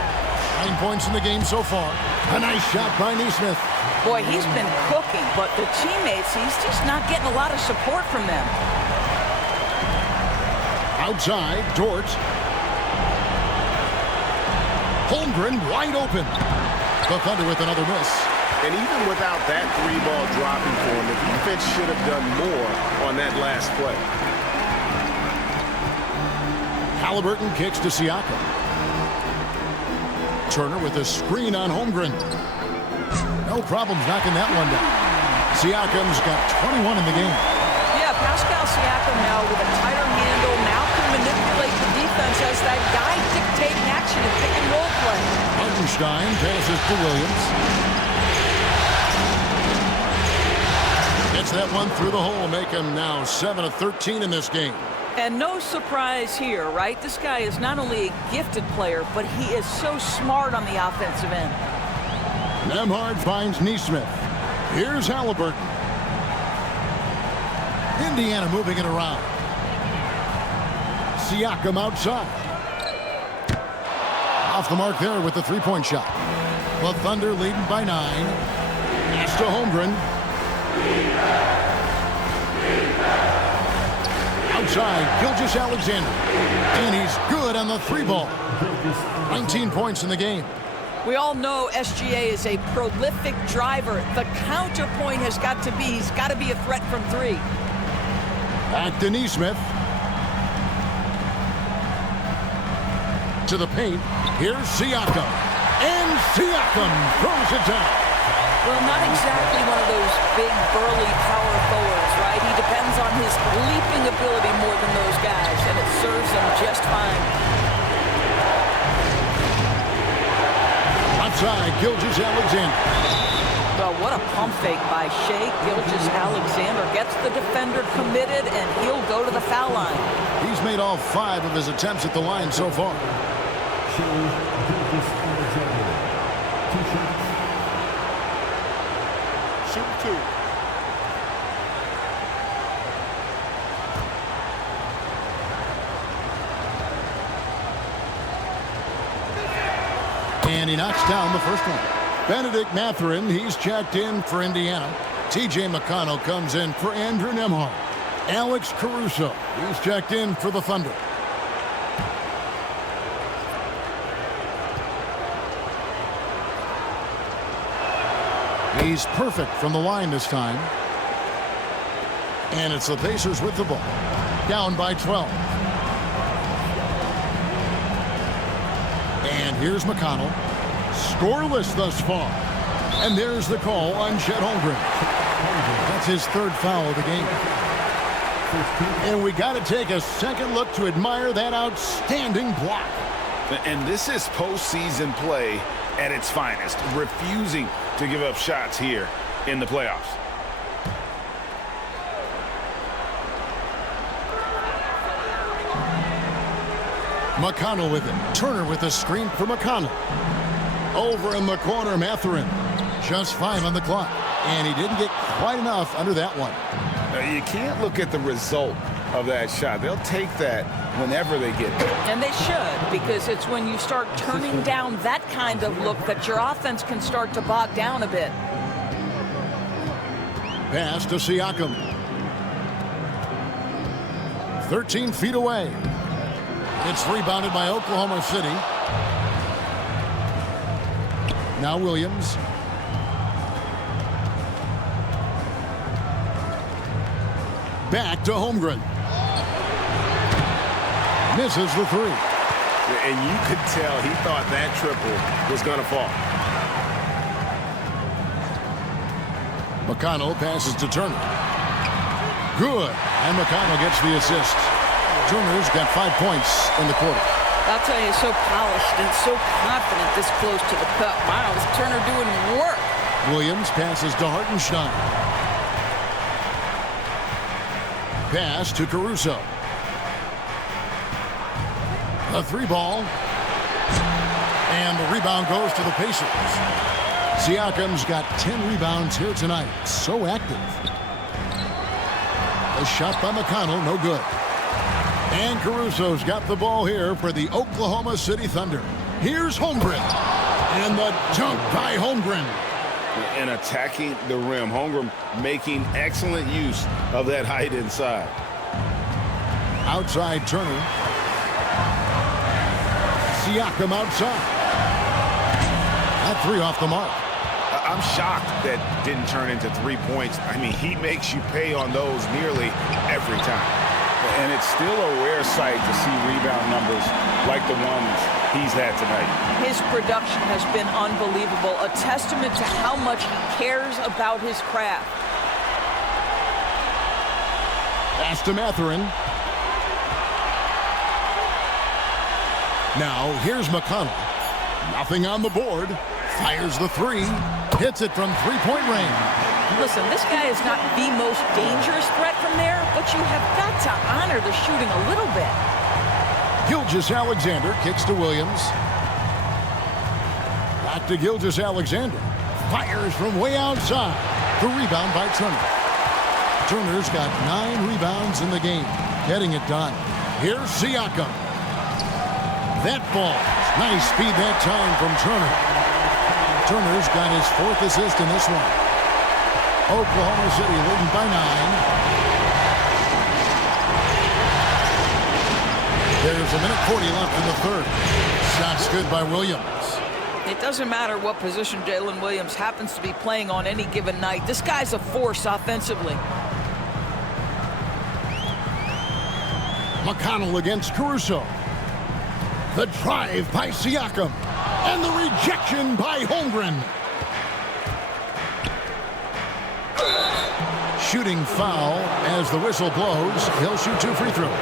9 points in the game so far. A nice shot by Nesmith. Boy, he's been cooking, but the teammates, he's just not getting a lot of support from them. Outside, Dort. Holmgren wide open. The Thunder with another miss. And even without that three-ball dropping for him, the defense should have done more on that last play. Halliburton kicks to Siakam. Turner with a screen on Holmgren. No problems knocking that one down. Siakam's got 21 in the game. Yeah, Pascal Siakam now with a tighter handle, now can manipulate the defense as that guy dictating action and pick and roll play. Hartenstein passes to Williams. Gets that one through the hole, make him now 7 of 13 in this game. And no surprise here, right? This guy is not only a gifted player, but he is so smart on the offensive end. Nembhard finds Nesmith. Here's Halliburton. Indiana moving it around. Siakam outside. Off the mark there with the three-point shot. The Thunder leading by 9. Pass to Holmgren. Outside, Gilgeous-Alexander. And he's good on the three ball. 19 points in the game. We all know SGA is a prolific driver. The counterpoint has got to be, he's got to be a threat from three. Back to Nesmith. To the paint. Here's Siakam. And Siakam throws it down. Well, not exactly one of those big, burly power forwards, right? He depends on his leaping ability more than those guys, and it serves him just fine. Outside, Gilgeous-Alexander. Well, what a pump fake by Shai Gilgeous-Alexander. Gets the defender committed, and he'll go to the foul line. He's made all 5 of his attempts at the line so far. Shoot two. And he knocks down the first one. Benedict Mathurin, he's checked in for Indiana. T.J. McConnell comes in for Andrew Nembhard. Alex Caruso, he's checked in for the Thunder. He's perfect from the line this time. And it's the Pacers with the ball. Down by 12. And here's McConnell. Scoreless thus far. And there's the call on Chet Holmgren. That's his third foul of the game. And we got to take a second look to admire that outstanding block. And this is postseason play at its finest, refusing to give up shots here in the playoffs. McConnell with it. Turner with the screen for McConnell. Over in the corner, Mathurin. Just 5 on the clock. And he didn't get quite enough under that one. You can't look at the result of that shot. They'll take that whenever they get there. And they should, because it's when you start turning down that kind of look that your offense can start to bog down a bit. Pass to Siakam. 13 feet away. It's rebounded by Oklahoma City. Now Williams. Back to Holmgren. Misses the three. And you could tell he thought that triple was going to fall. McConnell passes to Turner. Good. And McConnell gets the assist. Turner's got 5 points in the quarter. I'll tell you, so polished and so confident this close to the cup. Wow, is Turner doing work? Williams passes to Hartenstein. Pass to Caruso. A 3-ball. And the rebound goes to the Pacers. Siakam's got 10 rebounds here tonight. So active. A shot by McConnell, no good. And Caruso's got the ball here for the Oklahoma City Thunder. Here's Holmgren. And the dunk by Holmgren. And attacking the rim. Holmgren making excellent use of that height inside. Outside Turner. Siakam outside. That 3 off the mark. I'm shocked that didn't turn into 3 points. I mean, he makes you pay on those nearly every time. And it's still a rare sight to see rebound numbers like the ones he's had tonight. His production has been unbelievable, a testament to how much he cares about his craft. Pass to Mathurin. Now, here's McConnell. Nothing on the board. Fires the 3. Hits it from 3-point range. Listen, this guy is not the most dangerous threat from there, but you have got to honor the shooting a little bit. Gilgeous-Alexander kicks to Williams. Back to Gilgeous-Alexander. Fires from way outside. The rebound by Turner. Turner's got 9 rebounds in the game. Getting it done. Here's Siakam. That ball. Nice speed that time from Turner. Turner's got his 4th assist in this one. Oklahoma City leading by 9. There's a minute 40 left in the third. Shots good by Williams. It doesn't matter what position Jalen Williams happens to be playing on any given night. This guy's a force offensively. McConnell against Caruso. The drive by Siakam. And the rejection by Holmgren. Shooting foul as the whistle blows. He'll shoot 2 free throws.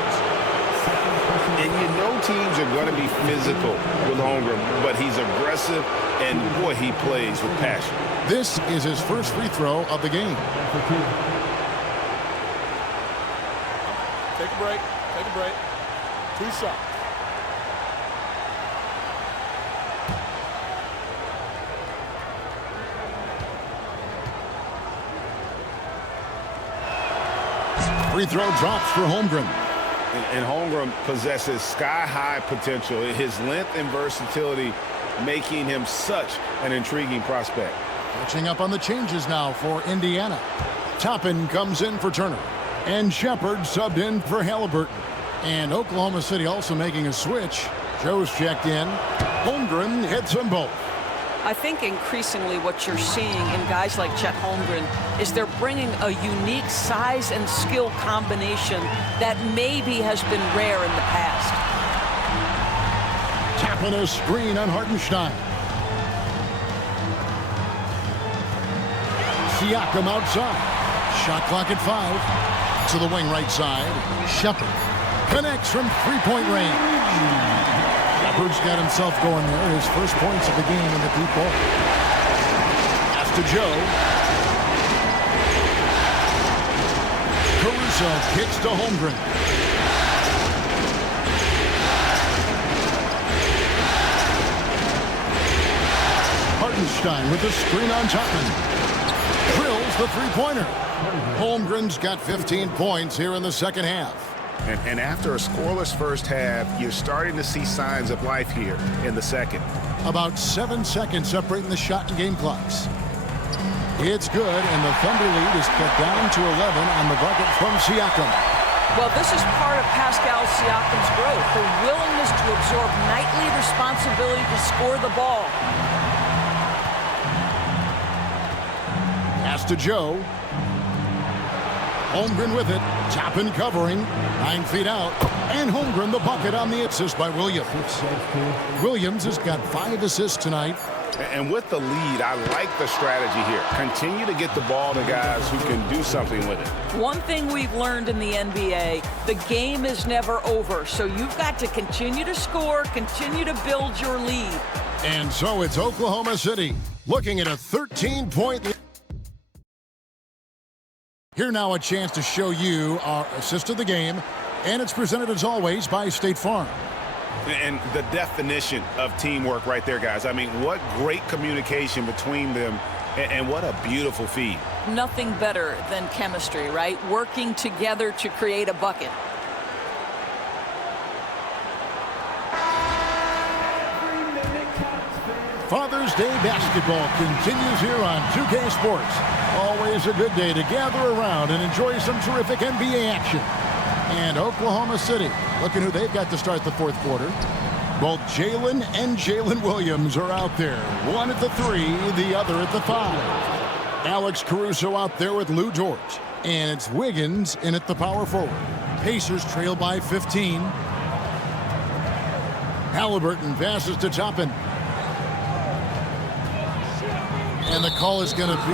And you know teams are going to be physical with Holmgren, but he's aggressive, and boy, he plays with passion. This is his first free throw of the game. Take a break. Take a break. 2 shots. Free throw drops for Holmgren. And Holmgren possesses sky-high potential. His length and versatility making him such an intriguing prospect. Catching up on the changes now for Indiana. Toppin comes in for Turner. And Shepard subbed in for Halliburton. And Oklahoma City also making a switch. Joe's checked in. Holmgren hits them both. I think increasingly what you're seeing in guys like Chet Holmgren is they're bringing a unique size and skill combination that maybe has been rare in the past. Tapping a screen on Hartenstein. Siakam outside. Shot clock at 5. To the wing right side. Shepard connects from three-point range. Shepard's got himself going there. His first points of the game in the deep ball. Pass to Joe. Caruso kicks to Holmgren. Hartenstein with the screen on Toppin. Drills the three-pointer. Holmgren's got 15 points here in the second half. And after a scoreless first half, you're starting to see signs of life here in the second. About 7 seconds separating the shot and game clocks. It's good, and the Thunder lead is cut down to 11 on the bucket from Siakam. Well, this is part of Pascal Siakam's growth, the willingness to absorb nightly responsibility to score the ball. Pass to Joe. Holmgren with it. Toppin covering. 9 feet out. And Holmgren the bucket on the assist by Williams. Williams has got 5 assists tonight. And with the lead, I like the strategy here. Continue to get the ball to guys who can do something with it. One thing we've learned in the NBA, the game is never over. So you've got to continue to score, continue to build your lead. And so it's Oklahoma City looking at a 13-point lead. Here now a chance to show you our assist of the game, and it's presented as always by State Farm. And the definition of teamwork right there, guys. I mean, what great communication between them, and what a beautiful feed. Nothing better than chemistry, right? Working together to create a bucket. Father's Day basketball continues here on 2K Sports. Always a good day to gather around and enjoy some terrific NBA action. And Oklahoma City, looking who they've got to start the fourth quarter. Both Jalen and Jalen Williams are out there. One at the 3, the other at the 5. Alex Caruso out there with Lou George. And it's Wiggins in at the power forward. Pacers trail by 15. Halliburton passes to Toppin. And the call is going to be,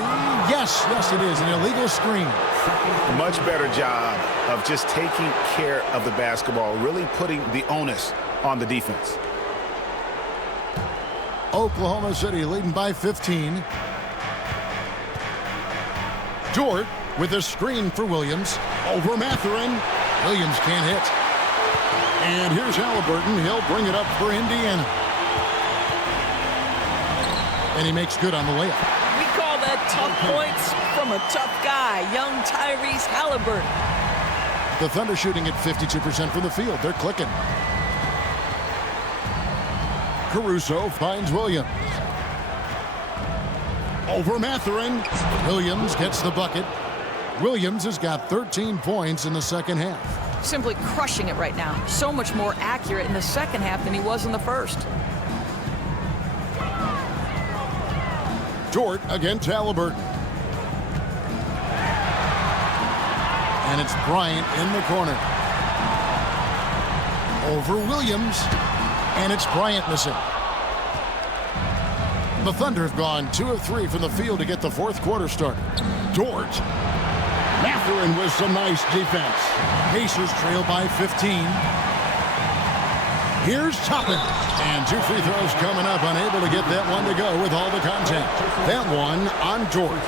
yes, it is, an illegal screen. A much better job of just taking care of the basketball, really putting the onus on the defense. Oklahoma City leading by 15. Dort with a screen for Williams. Over Mathurin. Williams can't hit. And here's Halliburton. He'll bring it up for Indiana. And he makes good on the layup. We call that tough points from a tough guy, young Tyrese Halliburton. The Thunder shooting at 52% from the field. They're clicking. Caruso finds Williams. Over Mathurin. Williams gets the bucket. Williams has got 13 points in the second half. Simply crushing it right now. So much more accurate in the second half than he was in the first. Dort against Halliburton. And it's Bryant in the corner. Over Williams. And it's Bryant missing. The Thunder have gone 2 of 3 from the field to get the fourth quarter started. Dort. Mathurin with some nice defense. Pacers trail by 15. Here's Toppin. And 2 free throws coming up, unable to get that one to go with all the contact. That one on Dort.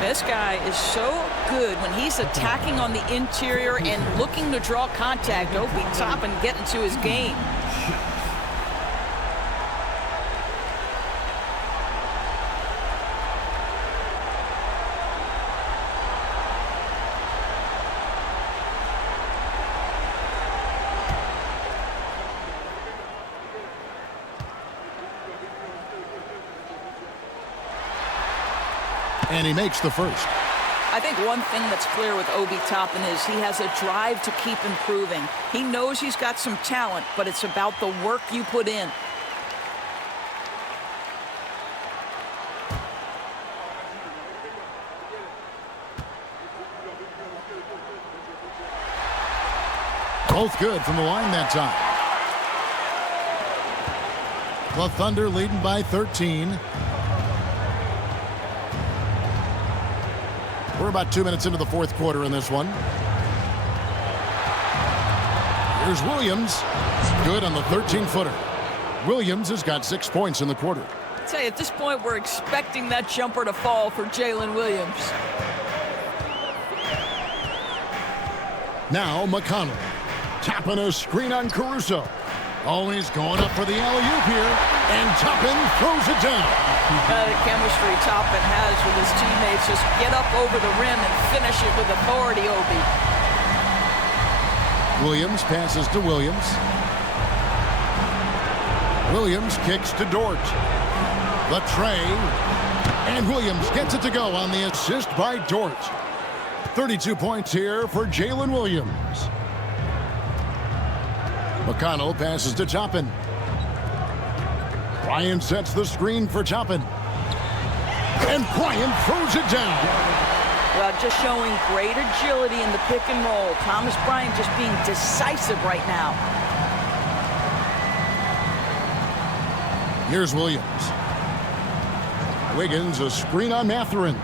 This guy is so good when he's attacking on the interior and looking to draw contact. Obi Toppin getting to his game. And he makes the first. I think one thing that's clear with Obi Toppin is he has a drive to keep improving. He knows he's got some talent, but it's about the work you put in. Both good from the line that time. The Thunder leading by 13. We're about 2 minutes into the fourth quarter in this one. Here's Williams. Good on the 13-footer. Williams has got 6 points in the quarter. I'd say at this point we're expecting that jumper to fall for Jalen Williams. Now McConnell. Tapping a screen on Caruso. Oh, he's going up for the alley-oop here. And Toppin throws it down. The chemistry Toppin has with his teammates. Just get up over the rim and finish it with authority, Obi. Williams passes to Williams. Williams kicks to Dort. The tray. And Williams gets it to go on the assist by Dort. 32 points here for Jalen Williams. McConnell passes to Toppin. Bryant sets the screen for Toppin. And Bryant throws it down. Well, just showing great agility in the pick and roll. Thomas Bryant just being decisive right now. Here's Williams. Wiggins, a screen on Mathurin.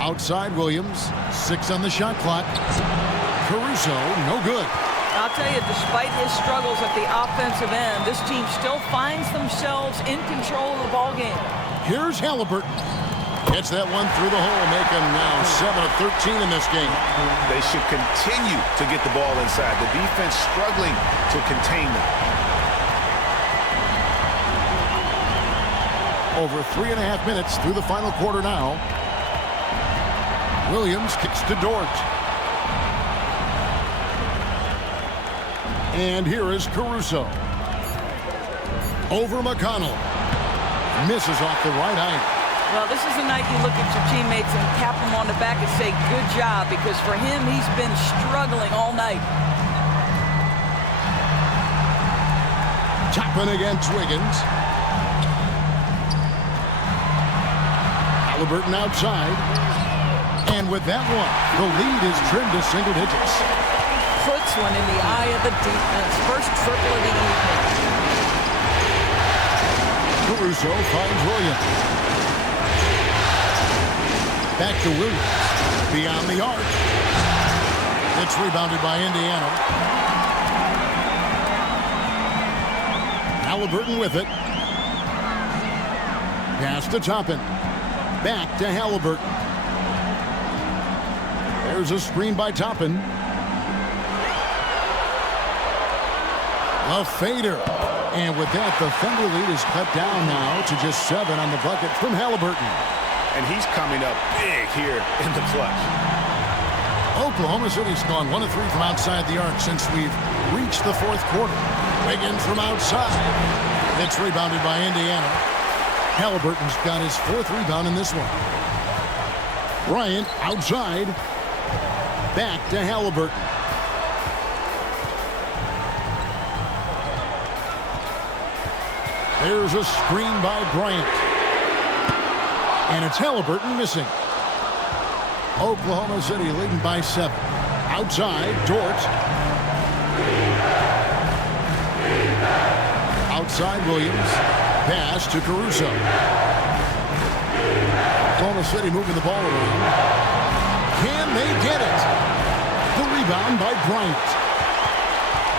Outside Williams. 6 on the shot clock. Caruso, no good. I'll tell you, despite his struggles at the offensive end, this team still finds themselves in control of the ball game. Here's Halliburton. Gets that one through the hole, making now 7 of 13 in this game. They should continue to get the ball inside. The defense struggling to contain them. Over 3.5 minutes through the final quarter now. Williams kicks to Dort. And here is Caruso. Over McConnell. Misses off the right eye. Well, this is the night you look at your teammates and tap them on the back and say, good job, because for him, he's been struggling all night. Toppin against Wiggins. Halliburton outside. And with that one, the lead is trimmed to single digits. Puts one in the eye of the defense. First triple of the evening. Caruso finds Williams. Back to Williams. Beyond the arc. It's rebounded by Indiana. Halliburton with it. Pass to Toppin. Back to Halliburton. There's a screen by Toppin. A fader. And with that, the Thunder lead is cut down now to just 7 on the bucket from Halliburton. And he's coming up big here in the clutch. Oklahoma City's gone 1 of 3 from outside the arc since we've reached the fourth quarter. Wiggins from outside. It's rebounded by Indiana. Halliburton's got his 4th rebound in this one. Bryant outside. Back to Halliburton. There's a screen by Bryant. And it's Halliburton missing. Oklahoma City leading by 7. Outside, Dort. Outside, Williams. Pass to Caruso. Oklahoma City moving the ball around. Can they get it? The rebound by Bryant.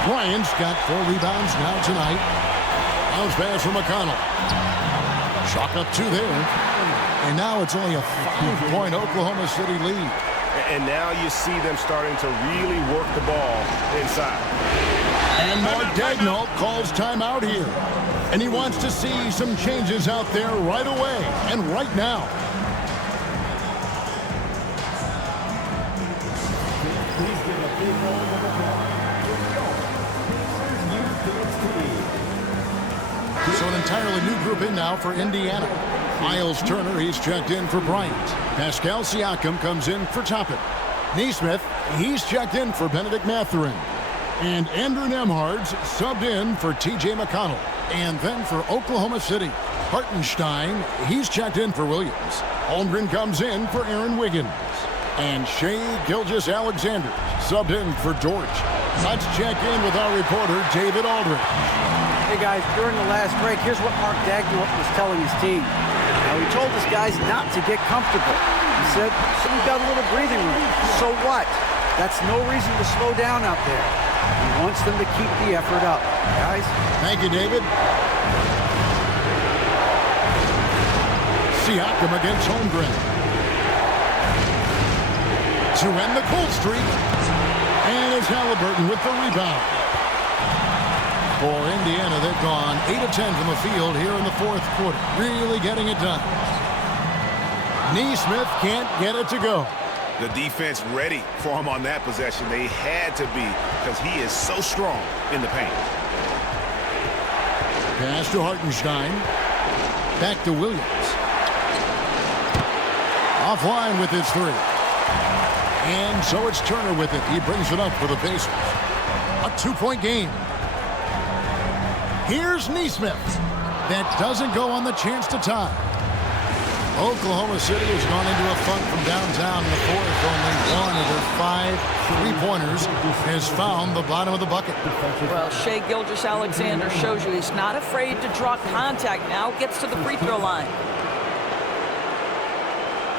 Bryant's got 4 rebounds now tonight. Bounce pass from McConnell. Chalk up 2 there. And now it's only a 5-point Oklahoma City lead. And now you see them starting to really work the ball inside. And Mark Daigneault calls timeout here. And he wants to see some changes out there right away and right now. Please give a big round of applause. Here we go. This is UPX TV. So an entirely new group in now for Indiana. Miles Turner, he's checked in for Bryant. Pascal Siakam comes in for Toppin. Neesmith, he's checked in for Benedict Mathurin. And Andrew Nembhard's subbed in for T.J. McConnell. And then for Oklahoma City, Hartenstein, he's checked in for Williams. Holmgren comes in for Aaron Wiggins. And Shai Gilgeous-Alexander subbed in for Dort. Let's check in with our reporter, David Aldridge. Hey guys, during the last break, here's what Mark Dagnall was telling his team. Now, he told his guys not to get comfortable. He said, so we've got a little breathing room. So what? That's no reason to slow down out there. He wants them to keep the effort up. Guys? Thank you, David. Siakam against Holmgren. To end the cold streak. And it's Halliburton with the rebound. For Indiana, they've gone 8 of 10 from the field here in the fourth quarter. Really getting it done. Neesmith can't get it to go. The defense ready for him on that possession. They had to be because he is so strong in the paint. Pass to Hartenstein. Back to Williams. Offline with his three. And so it's Turner with it. He brings it up for the Pacers. A 2-point game. Here's Neesmith. That doesn't go on the chance to tie. Oklahoma City has gone into a funk from downtown in the fourth. Only one of their 5 3-pointers has found the bottom of the bucket. Well, Shai Gilgeous-Alexander shows you he's not afraid to draw contact. Now gets to the free throw line.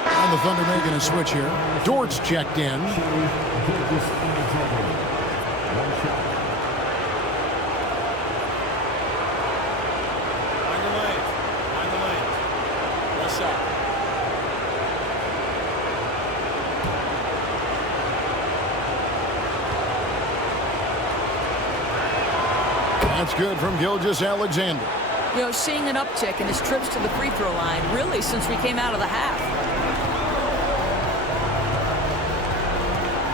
And the Thunder making a switch here. Dort's checked in. That's good from Gilgeous-Alexander. You know, seeing an uptick in his trips to the free throw line, really, since we came out of the half.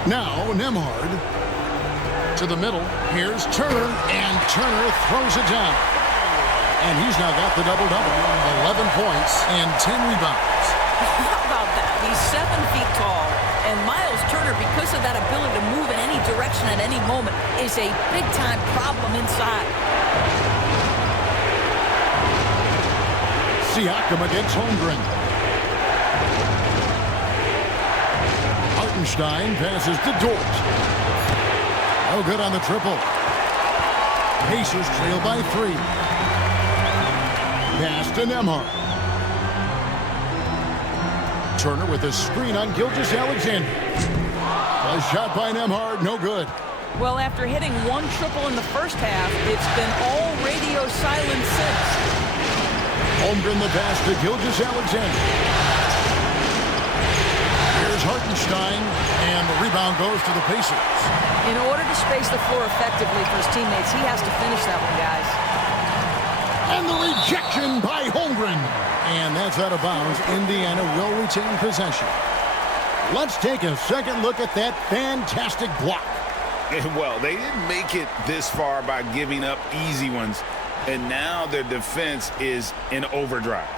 Now, Nembhard to the middle. Here's Turner, and Turner throws it down. And he's now got the double-double. 11 points and 10 rebounds. How about that? He's 7 feet tall, and Miles Turner, because of that ability to move in any direction at any moment, is a big-time problem inside. Siakam against Holmgren. Hartenstein passes to Dort. No good on the triple. Pacers trail by 3. Pass to Nembhard. Turner with a screen on Gilgeous-Alexander. A shot by Nembhard, no good. Well, after hitting 1 triple in the first half, it's been all radio silence since. Holmgren the pass to Gilgeous-Alexander. Here's Hartenstein, and the rebound goes to the Pacers. In order to space the floor effectively for his teammates, he has to finish that one, guys. And the rejection by Holmgren. And that's out of bounds. Indiana will retain possession. Let's take a second look at that fantastic block. Well, they didn't make it this far by giving up easy ones, and now their defense is in overdrive.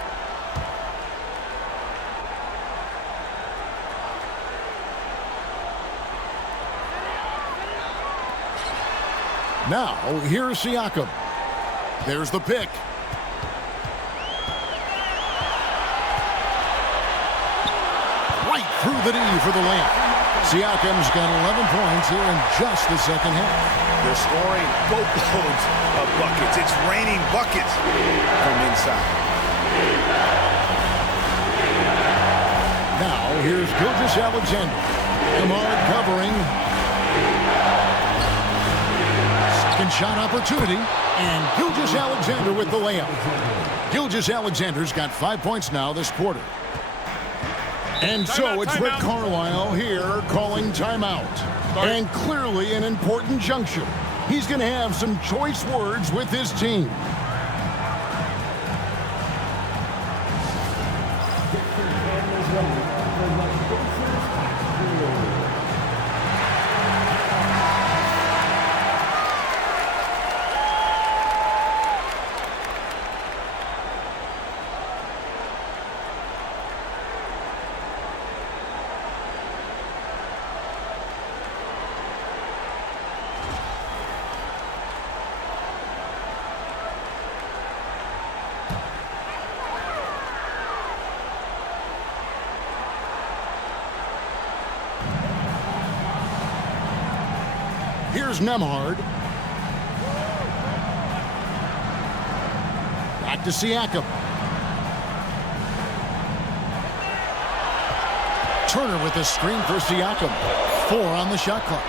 Now, here's Siakam. There's the pick. Right through the D for the layup. Siakam's got 11 points here in just the second half. They're scoring boatloads of buckets. It's raining buckets from inside. Now, here's Gilgeous-Alexander. Nembhard covering. Second shot opportunity. And Gilgeous-Alexander with the layup. Gilgeous-Alexander's got 5 points now this quarter. And so it's Rick Carlisle here calling timeout. And clearly an important juncture. He's going to have some choice words with his team. Here's Nemhard. Back to Siakam. Turner with the screen for Siakam. 4 on the shot clock.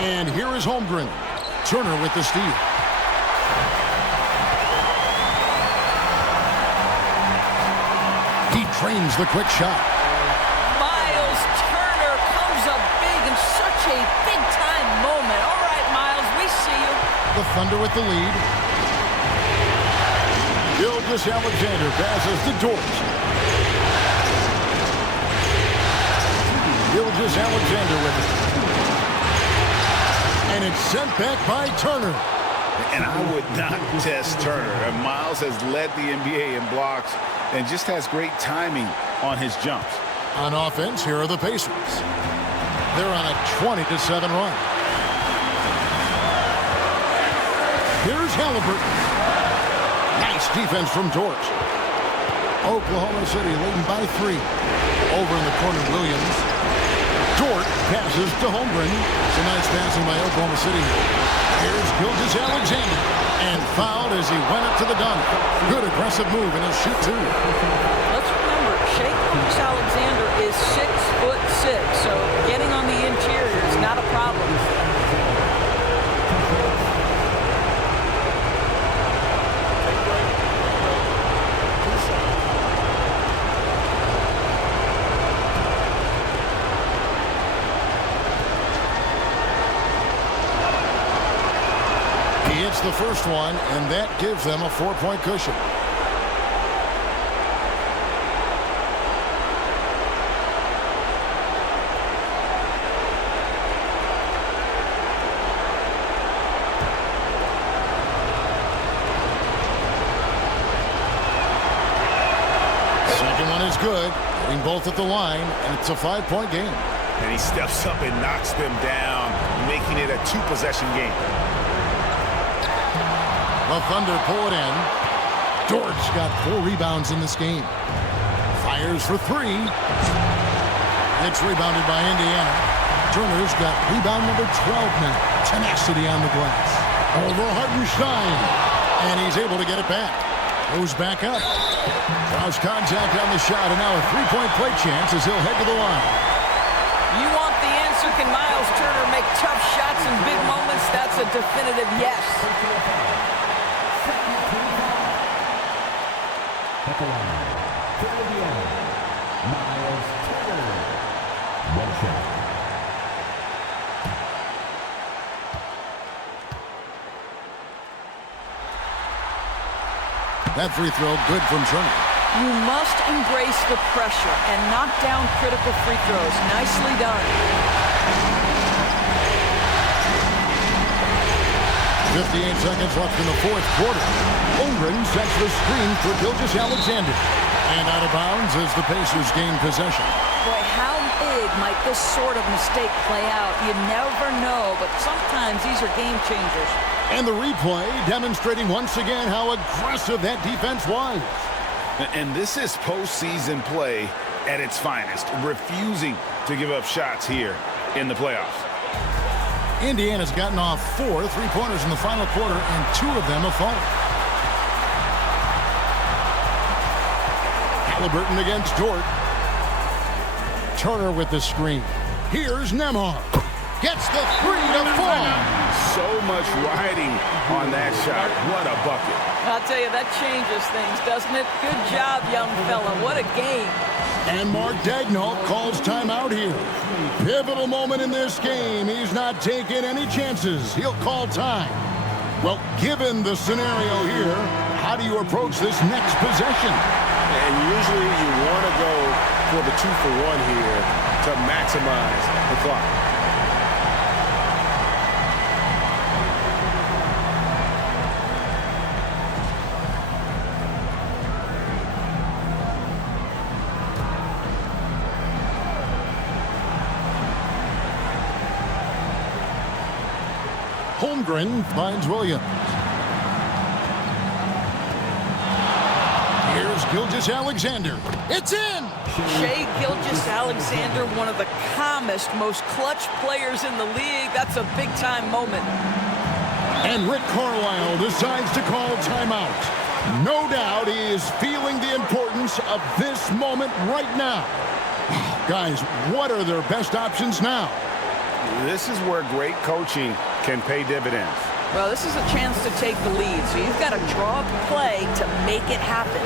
And here is Holmgren. Turner with the steal. He trains the quick shot. Miles Turner comes up big in such a big-time moment. All right, Miles, we see you. The Thunder with the lead. Gilgeous-Alexander passes to Dort. Gilgeous-Alexander with it. And it's sent back by Turner. And I would not test Turner. And Miles has led the NBA in blocks and just has great timing on his jumps. On offense, here are the Pacers. They're on a 20-7 run. Here's Halliburton. Nice defense from Dort. Oklahoma City leading by 3. Over in the corner, Williams. Dort passes to Holmgren. It's a nice passing by Oklahoma City. Here's Gilgeous-Alexander. And fouled as he went up to the dunk. Good aggressive move, and he'll shoot 2. Let's remember, Shai Gilgeous-Alexander is 6'6", so getting on the interior is not a problem. He hits the first one, and that gives them a 4-point cushion. Second one is good, hitting both at the line, and it's a 5-point game. And he steps up and knocks them down, making it a 2-possession game. The Thunder pull it in. Dort's got 4 rebounds in this game. Fires for 3. It's rebounded by Indiana. Turner's got rebound number 12 now. Tenacity on the glass. Over Hartenstein. And he's able to get it back. Goes back up. Draws contact on the shot, and now a 3-point play chance as he'll head to the line. You want the answer? Can Miles Turner make tough shots in big moments? That's a definitive yes. At the line, for Indiana, Miles Turner. 1 shot. That free throw good from Turner. You must embrace the pressure and knock down critical free throws. Nicely done. 58 seconds left in the 4th quarter. Holmgren sets the screen for Gilgeous-Alexander. And out of bounds as the Pacers gain possession. Boy, how big might this sort of mistake play out? You never know, but sometimes these are game changers. And the replay demonstrating once again how aggressive that defense was. And this is postseason play at its finest, refusing to give up shots here in the playoffs. Indiana's gotten off 4 3-pointers in the final quarter, and 2 of them have fallen. Halliburton against Dort. Turner with the screen. Here's Nemhard. Gets the 3 to fall. So much riding on that shot. What a bucket. I'll tell you, that changes things, doesn't it? Good job, young fella. What a game. And Mark Daigneault calls timeout here. Pivotal moment in this game. He's not taking any chances. He'll call time. Well, given the scenario here, how do you approach this next possession? And usually you want to go for the 2-for-1 here to maximize the clock. Holmgren finds Williams. Here's Gilgeous-Alexander. It's in! Shai Gilgeous-Alexander, one of the calmest promised. Most clutch players in the league. That's a big-time moment. And Rick Carlisle decides to call timeout. No doubt he is feeling the importance of this moment right now. Guys, what are their best options now? This is where great coaching can pay dividends. Well, this is a chance to take the lead, so you've got to draw up a play to make it happen.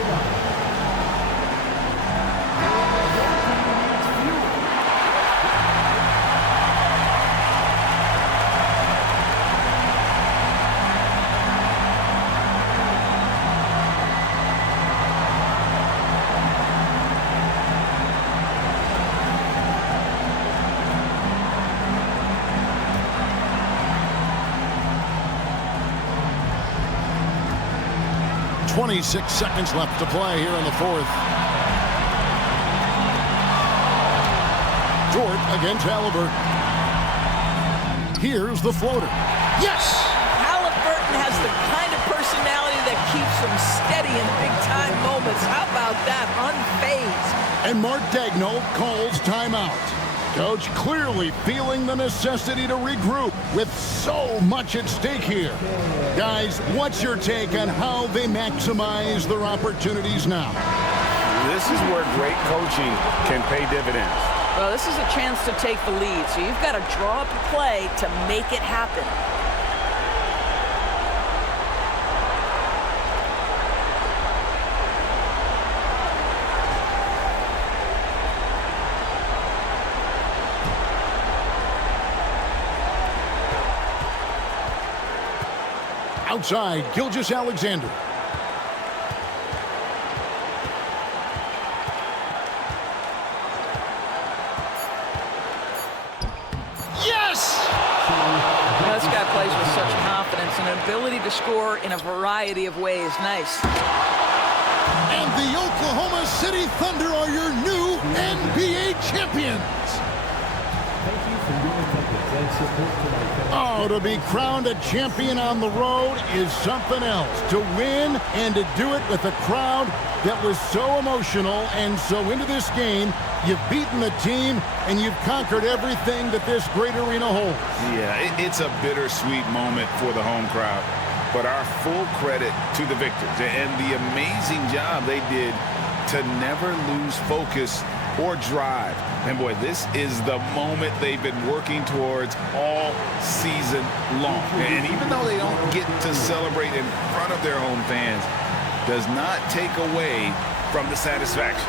.26 seconds left to play here in the fourth. Dort against Halliburton. Here's the floater. Yes! Halliburton has the kind of personality that keeps him steady in big-time moments. How about that? Unfazed. And Mark Daigneault calls timeout. Coach clearly feeling the necessity to regroup with so much at stake here. Guys, what's your take on how they maximize their opportunities now? This is where great coaching can pay dividends. Well, this is a chance to take the lead, so you've got to draw up a play to make it happen. Outside, Gilgeous-Alexander. Yes! This guy plays with such confidence and an ability to score in a variety of ways. Nice. And the Oklahoma City Thunder are your new NBA champions. Thank you for your attendance and support tonight. Oh, to be crowned a champion on the road is something else. To win and to do it with a crowd that was so emotional and so into this game, you've beaten the team and you've conquered everything that this great arena holds. Yeah, it's a bittersweet moment for the home crowd. But our full credit to the victors and the amazing job they did to never lose focus or drive. And boy, this is the moment they've been working towards all season long. And even though they don't get to celebrate in front of their home fans, does not take away from the satisfaction.